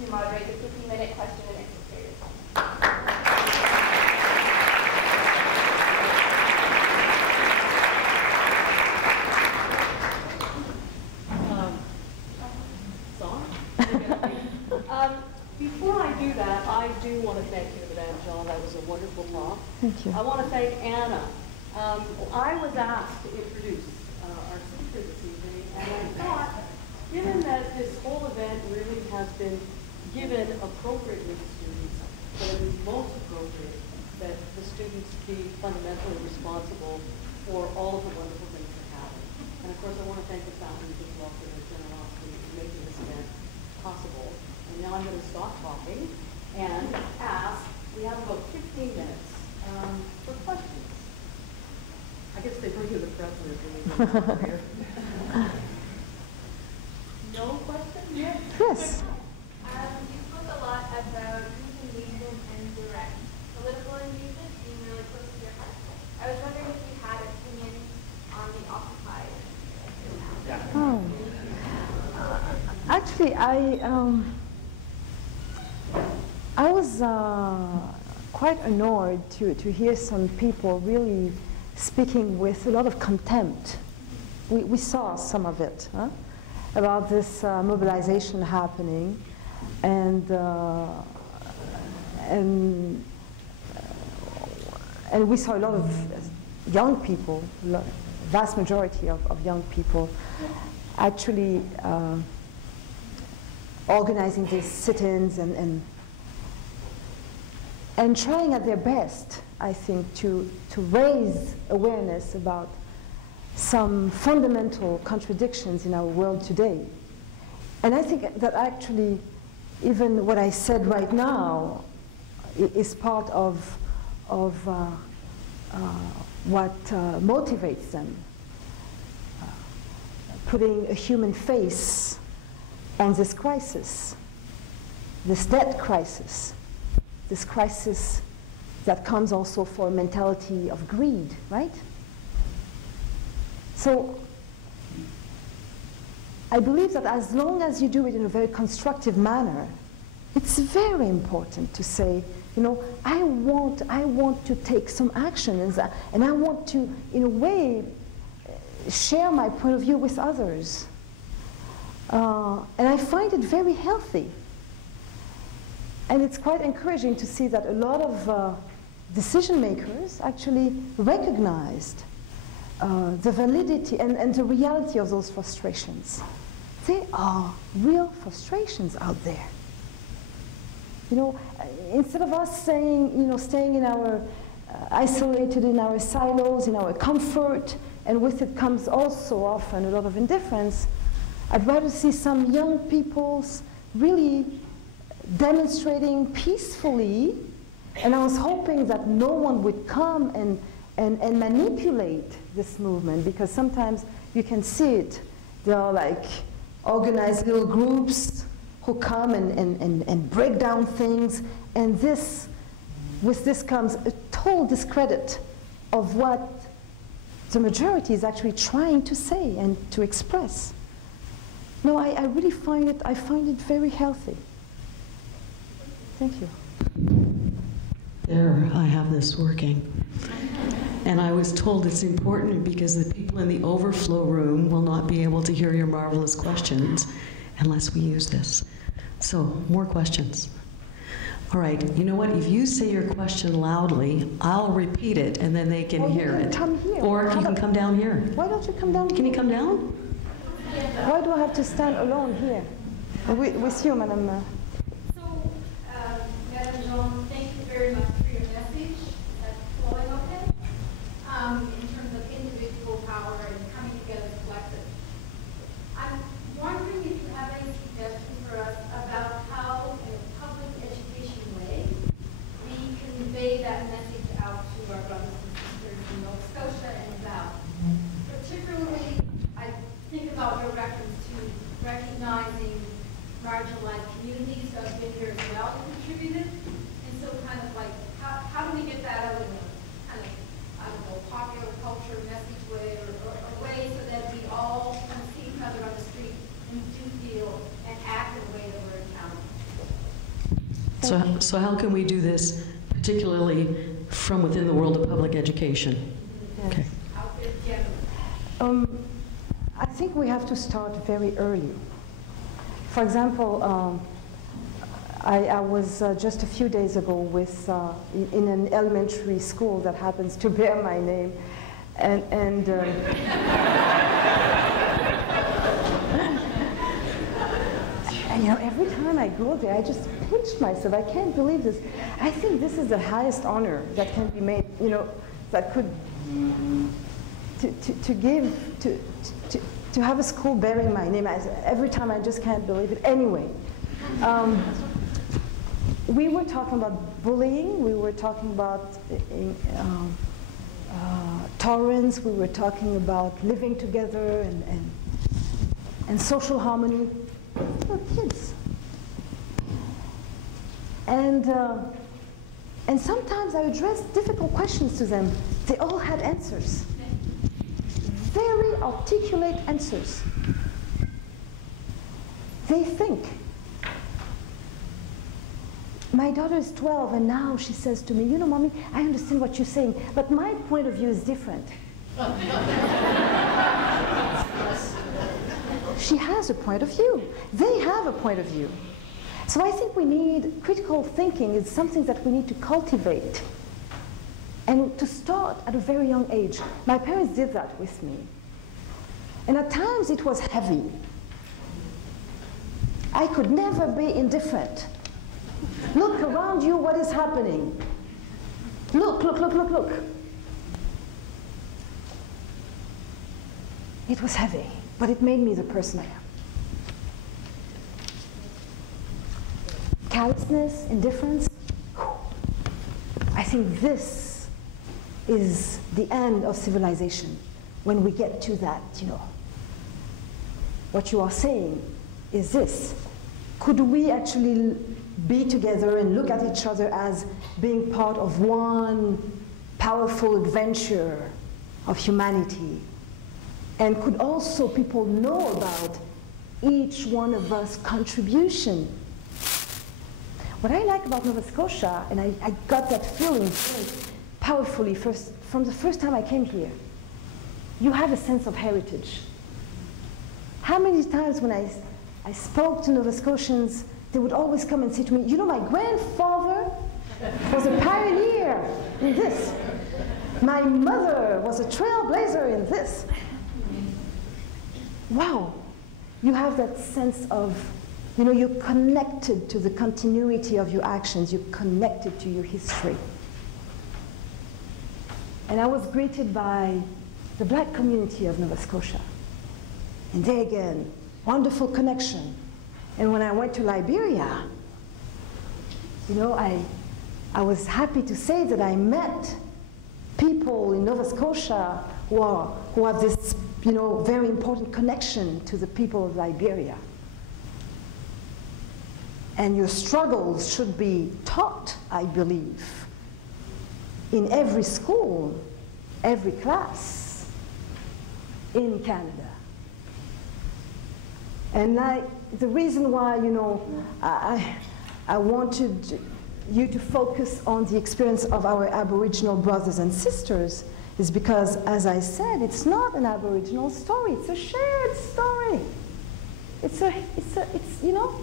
Moderate the 15-minute question and answer period. Before I do that, I do want to thank you, Madame Jean. That was a wonderful talk. Thank you. I want to thank Anna. I was asked to introduce our speaker this evening, and I thought, given that this whole event really has been given appropriately to students, but it is most appropriate that the students be fundamentally responsible for all of the wonderful things that happen. And of course, I want to thank the founders as well for their generosity in making this event possible. And now I'm going to stop talking and ask, we have about 15 minutes for questions. I guess they bring you the president when you go over here. No questions? Yes. You spoke a lot about youth engagement and direct political engagement being really close to your heart. I was wondering if you had an opinion on the Occupy. Oh. Actually, I was quite annoyed to hear some people really speaking with a lot of contempt. We saw some of it, about this mobilization happening, and we saw a lot of young people, vast majority of young people, actually organizing these sit-ins and trying at their best, I think, to raise awareness about some fundamental contradictions in our world today. And I think that actually, even what I said right now is part of what motivates them. Putting a human face on this crisis, this debt crisis, this crisis that comes also for a mentality of greed, right? So I believe that as long as you do it in a very constructive manner, it's very important to say, you know, I want to take some action, and I want to, in a way, share my point of view with others. And I find it very healthy. And it's quite encouraging to see that a lot of decision makers actually recognized the validity and the reality of those frustrations. There are real frustrations out there. You know, instead of us saying, you know, staying in our, isolated in our silos, in our comfort, and with it comes also often a lot of indifference, I'd rather see some young people really demonstrating peacefully, and I was hoping that no one would come and manipulate this movement, because sometimes you can see it. There are like organized little groups who come and break down things, and with this comes a total discredit of what the majority is actually trying to say and to express. No, I really find it very healthy. Thank you. There, I have this working. And I was told it's important because the people in the overflow room will not be able to hear your marvelous questions unless we use this. So, more questions. All right, you know what? If you say your question loudly, I'll repeat it and then they can hear it. Come here. Or you can come down here. Why don't you come down here? Can you come down? Why do I have to stand alone here? With you, Madame. So, Madame Jean, thank you very much for your message. That's flowing okay. In terms of individual power and coming together as collective. I'm wondering if you have any suggestions for us about how, in a public education way, we convey that message out to our brothers and sisters in Nova Scotia and Val. Particularly, I think about your reference to recognizing marginalized communities who have been here as well and contributed. And so kind of like, how do we get that out in a kind of, I don't know, popular culture message way or a way so that we all kind of see each other on the street and do feel and act in a way that we're accountable? So how can we do this, particularly from within the world of public education? Yes. Okay. Out there generally. I think we have to start very early. For example, I was just a few days ago with in an elementary school that happens to bear my name, and you know, every time I go there, I just pinch myself. I can't believe this. I think this is the highest honor that can be made. You know, that could to have a school bearing my name. Every time I just can't believe it. Anyway, we were talking about bullying. We were talking about tolerance. We were talking about living together and social harmony. They were kids. And sometimes I addressed difficult questions to them. They all had answers. Very articulate answers. They think. My daughter is 12 and now she says to me, you know, Mommy, I understand what you're saying, but my point of view is different. She has a point of view. They have a point of view. So I think we need critical thinking is something that we need to cultivate and to start at a very young age. My parents did that with me. And at times it was heavy. I could never be indifferent. Look around you, what is happening? Look, look, look, look, look. It was heavy, but it made me the person I am. Callousness, indifference, I think this is the end of civilization when we get to that, you know. What you are saying is this. Could we actually be together and look at each other as being part of one powerful adventure of humanity? And could also people know about each one of us contribution. What I like about Nova Scotia, and I got that feeling very powerfully from the first time I came here, you have a sense of heritage. How many times when I spoke to Nova Scotians, they would always come and say to me, you know, my grandfather was a pioneer in this. My mother was a trailblazer in this. Wow, you have that sense of, you know, you're connected to the continuity of your actions, you're connected to your history. And I was greeted by the black community of Nova Scotia. And there again, wonderful connection. And when I went to Liberia, you know, I was happy to say that I met people in Nova Scotia who have this, you know, very important connection to the people of Liberia. And your struggles should be taught, I believe, in every school, every class in Canada. And the reason why, you know, I wanted you to focus on the experience of our Aboriginal brothers and sisters is because, as I said, it's not an Aboriginal story, it's a shared story. It's you know,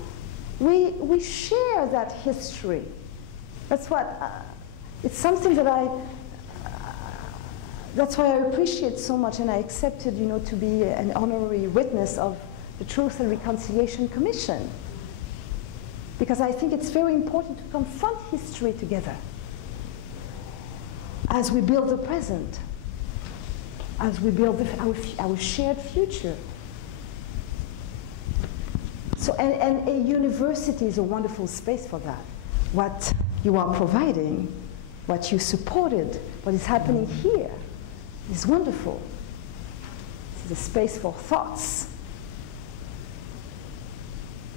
we share that history. That's what, it's something that that's why I appreciate so much, and I accepted, you know, to be an honorary witness of the Truth and Reconciliation Commission. Because I think it's very important to confront history together as we build the present, as we build our shared future. So, and a university is a wonderful space for that. What you are providing, what you supported, what is happening here is wonderful. It's a space for thoughts,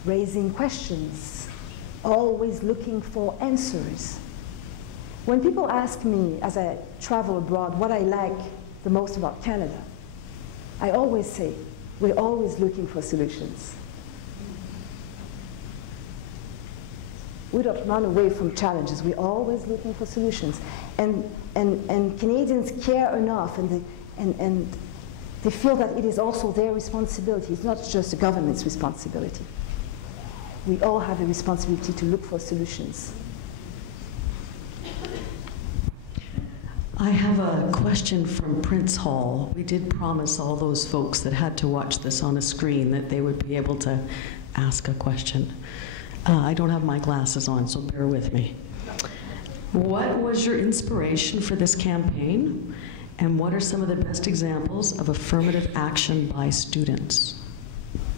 raising questions, always looking for answers. When people ask me, as I travel abroad, what I like the most about Canada, I always say, we're always looking for solutions. We don't run away from challenges, we're always looking for solutions. And Canadians care enough, and they feel that it is also their responsibility. It's not just the government's responsibility. We all have a responsibility to look for solutions. I have a question from Prince Hall. We did promise all those folks that had to watch this on a screen that they would be able to ask a question. I don't have my glasses on, so bear with me. What was your inspiration for this campaign? And what are some of the best examples of affirmative action by students?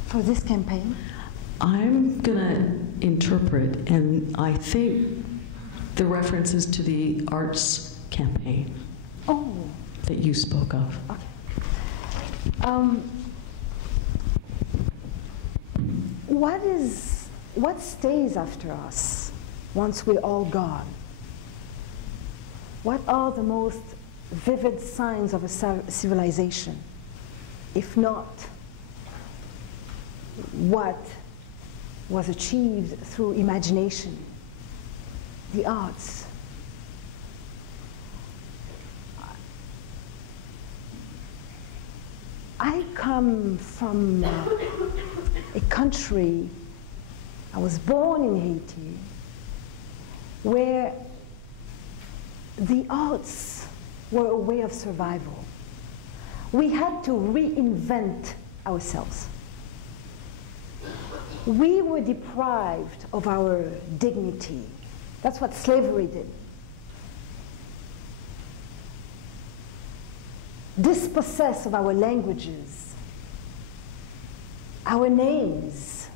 For this campaign? I'm going to interpret, and I think the references to the arts campaign that you spoke of. Okay. What stays after us once we're all gone? What are the most vivid signs of a civilization, if not what was achieved through imagination, the arts? I come from a country, I was born in Haiti, where the arts were a way of survival. We had to reinvent ourselves. We were deprived of our dignity. That's what slavery did. Dispossessed of our languages, our names,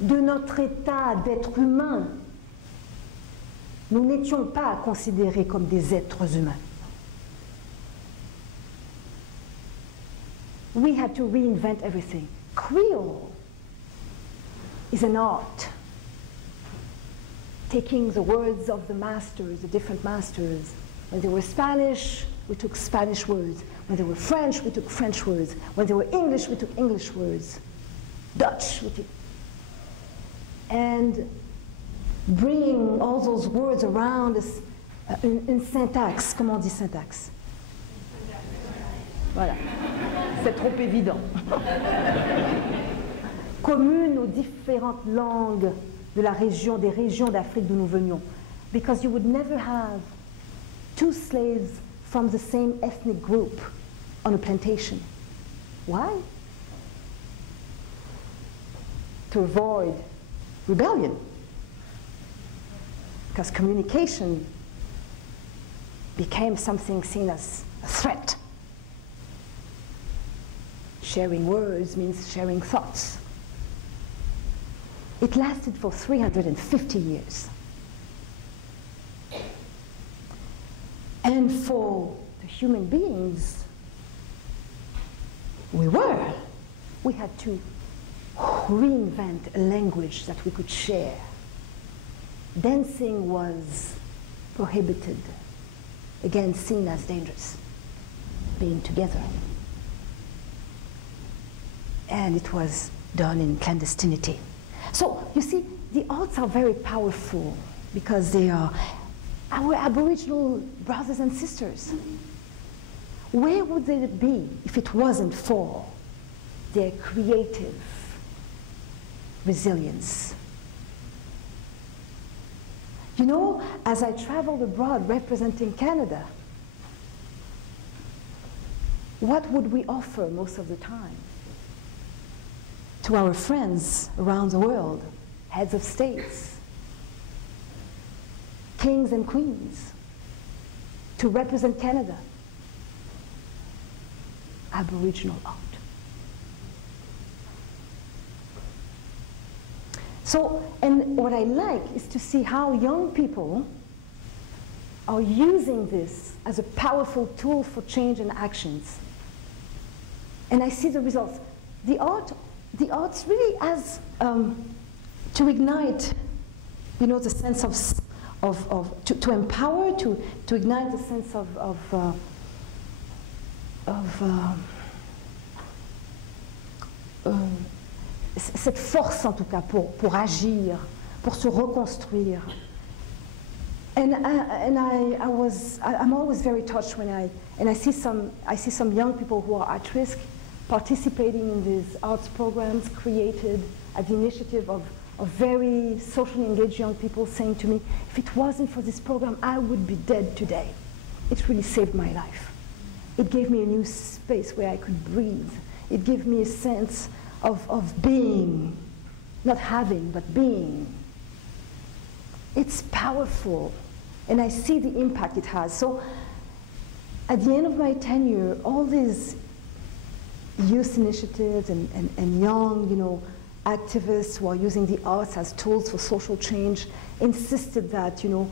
de notre état d'être humain. Nous n'étions pas considérés comme des êtres humains. We had to reinvent everything. Creole is an art. Taking the words of the masters, the different masters, when they were Spanish, we took Spanish words. When they were French, we took French words. When they were English, we took English words. Dutch, we took. And bringing all those words around us in syntaxe. Comment on dit syntaxe? Voilà. C'est trop évident. Commune aux différentes langues de la région, des régions d'Afrique d'où nous venions. Because you would never have two slaves from the same ethnic group on a plantation. Why? To avoid rebellion. Because communication became something seen as a threat. Sharing words means sharing thoughts. It lasted for 350 years. And for the human beings, we had to reinvent a language that we could share. Dancing was prohibited, again seen as dangerous, being together. And it was done in clandestinity. So, you see, the arts are very powerful because they are our Aboriginal brothers and sisters. Where would they be if it wasn't for their creative resilience? You know, as I traveled abroad representing Canada, what would we offer most of the time to our friends around the world, heads of states, kings and queens, to represent Canada? Aboriginal art. So, and what I like is to see how young people are using this as a powerful tool for change and actions. And I see the results. The arts really as to ignite, you know, the sense to empower, to ignite the sense cette force en tout cas pour agir, pour se reconstruire. And I'm always very touched when I see some young people who are at risk participating in these arts programs created at the initiative of very socially engaged young people saying to me, if it wasn't for this program, I would be dead today. It really saved my life. It gave me a new space where I could breathe. It gave me a sense of being, not having, but being. It's powerful, and I see the impact it has. So at the end of my tenure, all these youth initiatives and young, you know, activists who are using the arts as tools for social change insisted that, you know,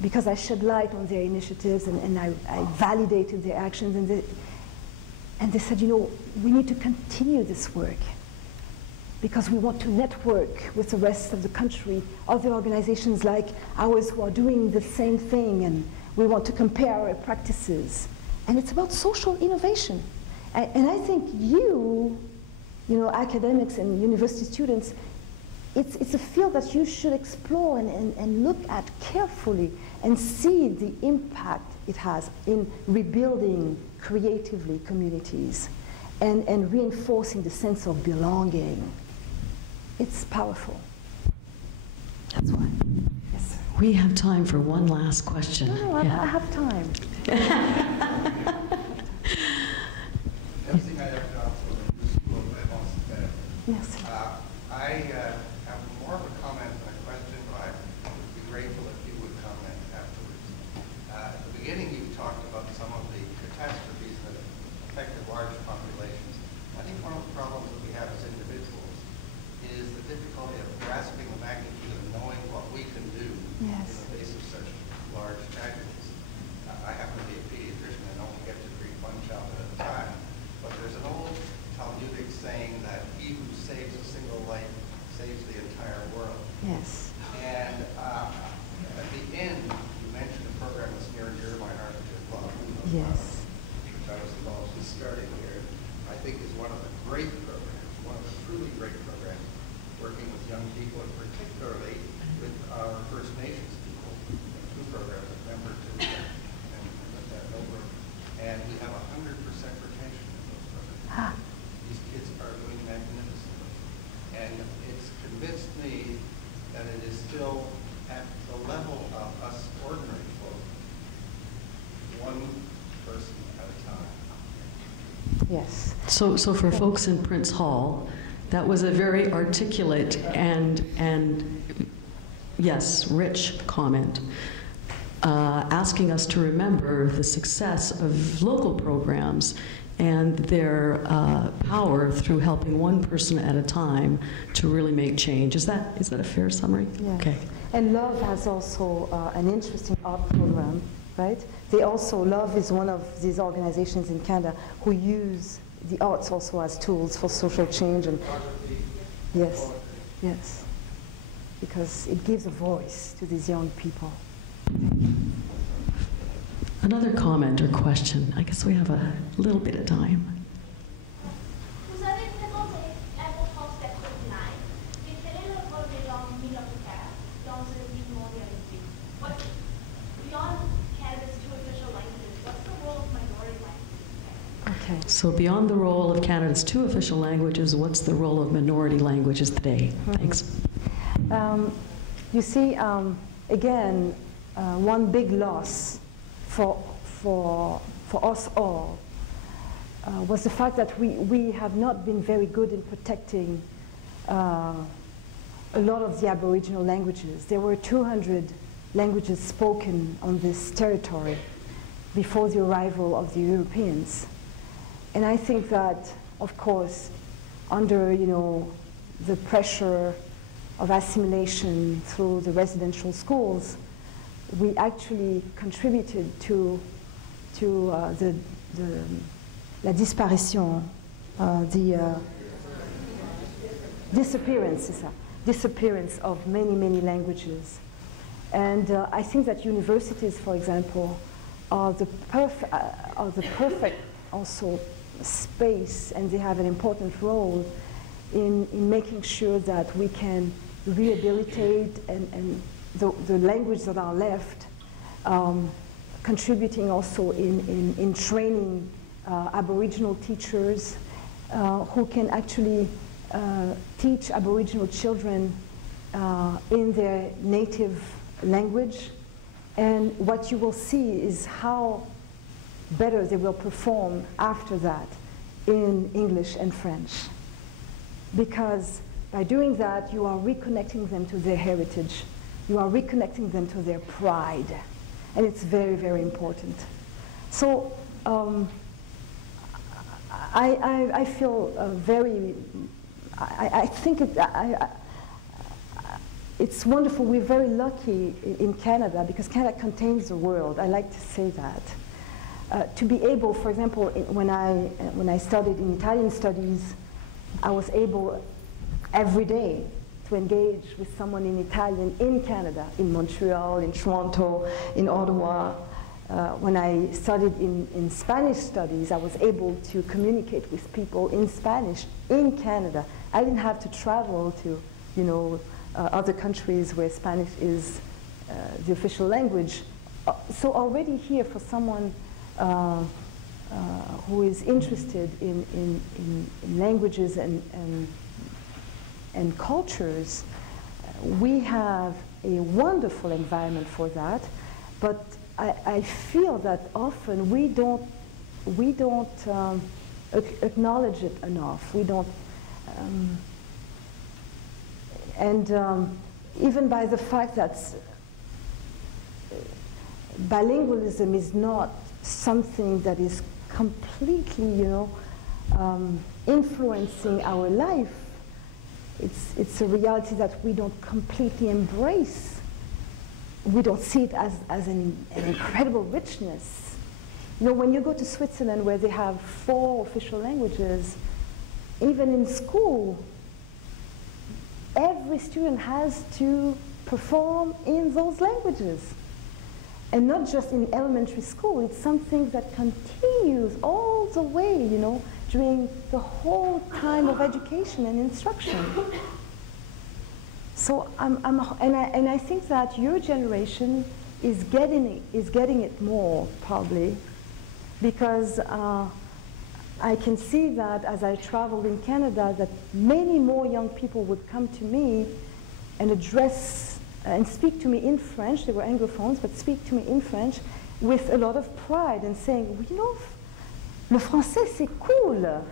because I shed light on their initiatives and I validated their actions, and they said, you know, we need to continue this work because we want to network with the rest of the country, other organizations like ours who are doing the same thing, and we want to compare our practices. And it's about social innovation. And I think you know, academics and university students, it's a field that you should explore and look at carefully and see the impact it has in rebuilding creatively communities and reinforcing the sense of belonging. It's powerful. That's why. Yes, sir. We have time for one last question. No, yeah. I have time. Everything I have done for the School of Edmonton. Merci. I have more of a comment than a question, but I would be grateful if you would comment afterwards. At the beginning, you talked about some of the catastrophes that affected large populations. I think one of the problems that we have as individuals is the difficulty of grasping the magnitude of knowing what we can do in the face of such large tragedies. I happen to be a pediatrician, I was involved in starting here, I think is one of the great programs, one of the truly great programs, working with young people, and particularly with our First Nations people. Two programs, a member to and that over. And we have 100% retention in those programs. These kids are doing magnificently. And it's convinced me that it is still at the level of us ordinary folk, one person at a time. Yes. So for folks in Prince Hall, that was a very articulate and yes, rich comment, asking us to remember the success of local programs and their power through helping one person at a time to really make change. Is that a fair summary? Yeah. Okay. And Love has also an interesting art program, right? Love is one of these organizations in Canada who use the arts also as tools for social change. And yes, yes, because it gives a voice to these young people. Another comment or question. I guess we have a little bit of time. Vous avez présenté un votre aspect final, mais quel est le rôle des langues minoritaires dans une vie mondialisée? What, beyond Canada's two official languages, what's the role of minority languages? Okay. So beyond the role of Canada's two official languages, what's the role of minority languages today? Thanks. You see, again, one big loss for us all was the fact that we have not been very good in protecting a lot of the Aboriginal languages. There were 200 languages spoken on this territory before the arrival of the Europeans. And I think that, of course, under the pressure of assimilation through the residential schools, we actually contributed to la disparition, the disappearance of many languages. And I think that universities, for example, are the perfect also space, and they have an important role in making sure that we can rehabilitate and the language that are left, contributing also in training Aboriginal teachers who can actually teach Aboriginal children in their native language. And what you will see is how better they will perform after that in English and French. Because by doing that, you are reconnecting them to their heritage. You are reconnecting them to their pride. And it's very important. So I feel I think it's wonderful. We're very lucky in Canada because Canada contains the world. I like to say that. To be able, for example, when I studied in Italian studies, I was able every day to engage with someone in Italian in Canada, in Montreal, in Toronto, in Ottawa. When I studied in Spanish studies, I was able to communicate with people in Spanish in Canada. I didn't have to travel to, other countries where Spanish is the official language. So already here, for someone who is interested in languages and cultures, we have a wonderful environment for that. But I feel that often we don't acknowledge it enough. We don't, even by the fact that bilingualism is not something that is completely, influencing our life. It's a reality that we don't completely embrace. We don't see it as an incredible richness. When you go to Switzerland, where they have 4 official languages, even in school, every student has to perform in those languages. And not just in elementary school, it's something that continues all the way, you know, during the whole time of education and instruction. So and I think that your generation is getting it more, probably, because I can see that as I traveled in Canada, that many more young people would come to me and address and speak to me in French. They were Anglophones, but speak to me in French with a lot of pride and saying, well, you know, le français c'est cool.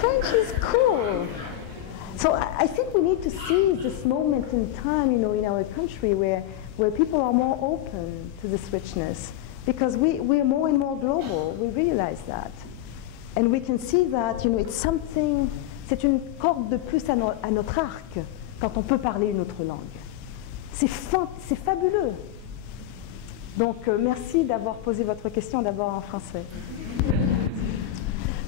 French is cool. So I think we need to seize this moment in time, you know, in our country where people are more open to this richness, because we're more and more global. We realize that. And we can see that, you know, it's something, c'est une corde de plus à notre arc quand on peut parler une autre langue. C'est fabuleux. Donc, merci d'avoir posé votre question d'abord en français.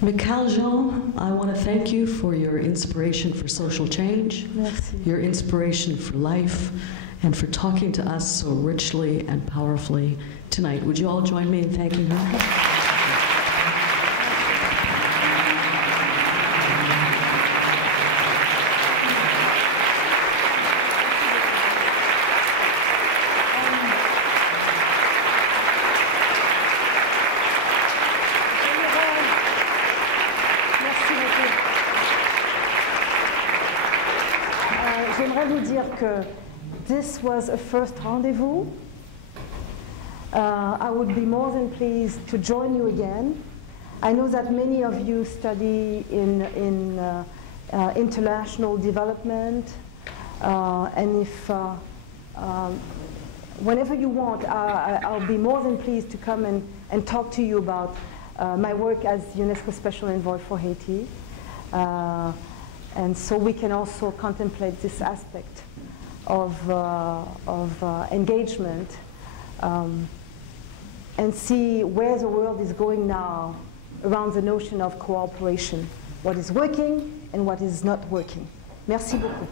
Michaëlle Jean, I want to thank you for your inspiration for social change, Merci. your inspiration for life, and for talking to us so richly and powerfully tonight. Would you all join me in thanking her? J'aimerais vous dire que this was a first rendezvous. I would be more than pleased to join you again. I know that many of you study in international development, and if whenever you want, I'll be more than pleased to come and talk to you about my work as UNESCO Special Envoy for Haiti. And so we can also contemplate this aspect of engagement and see where the world is going now around the notion of cooperation, what is working and what is not working. Merci beaucoup.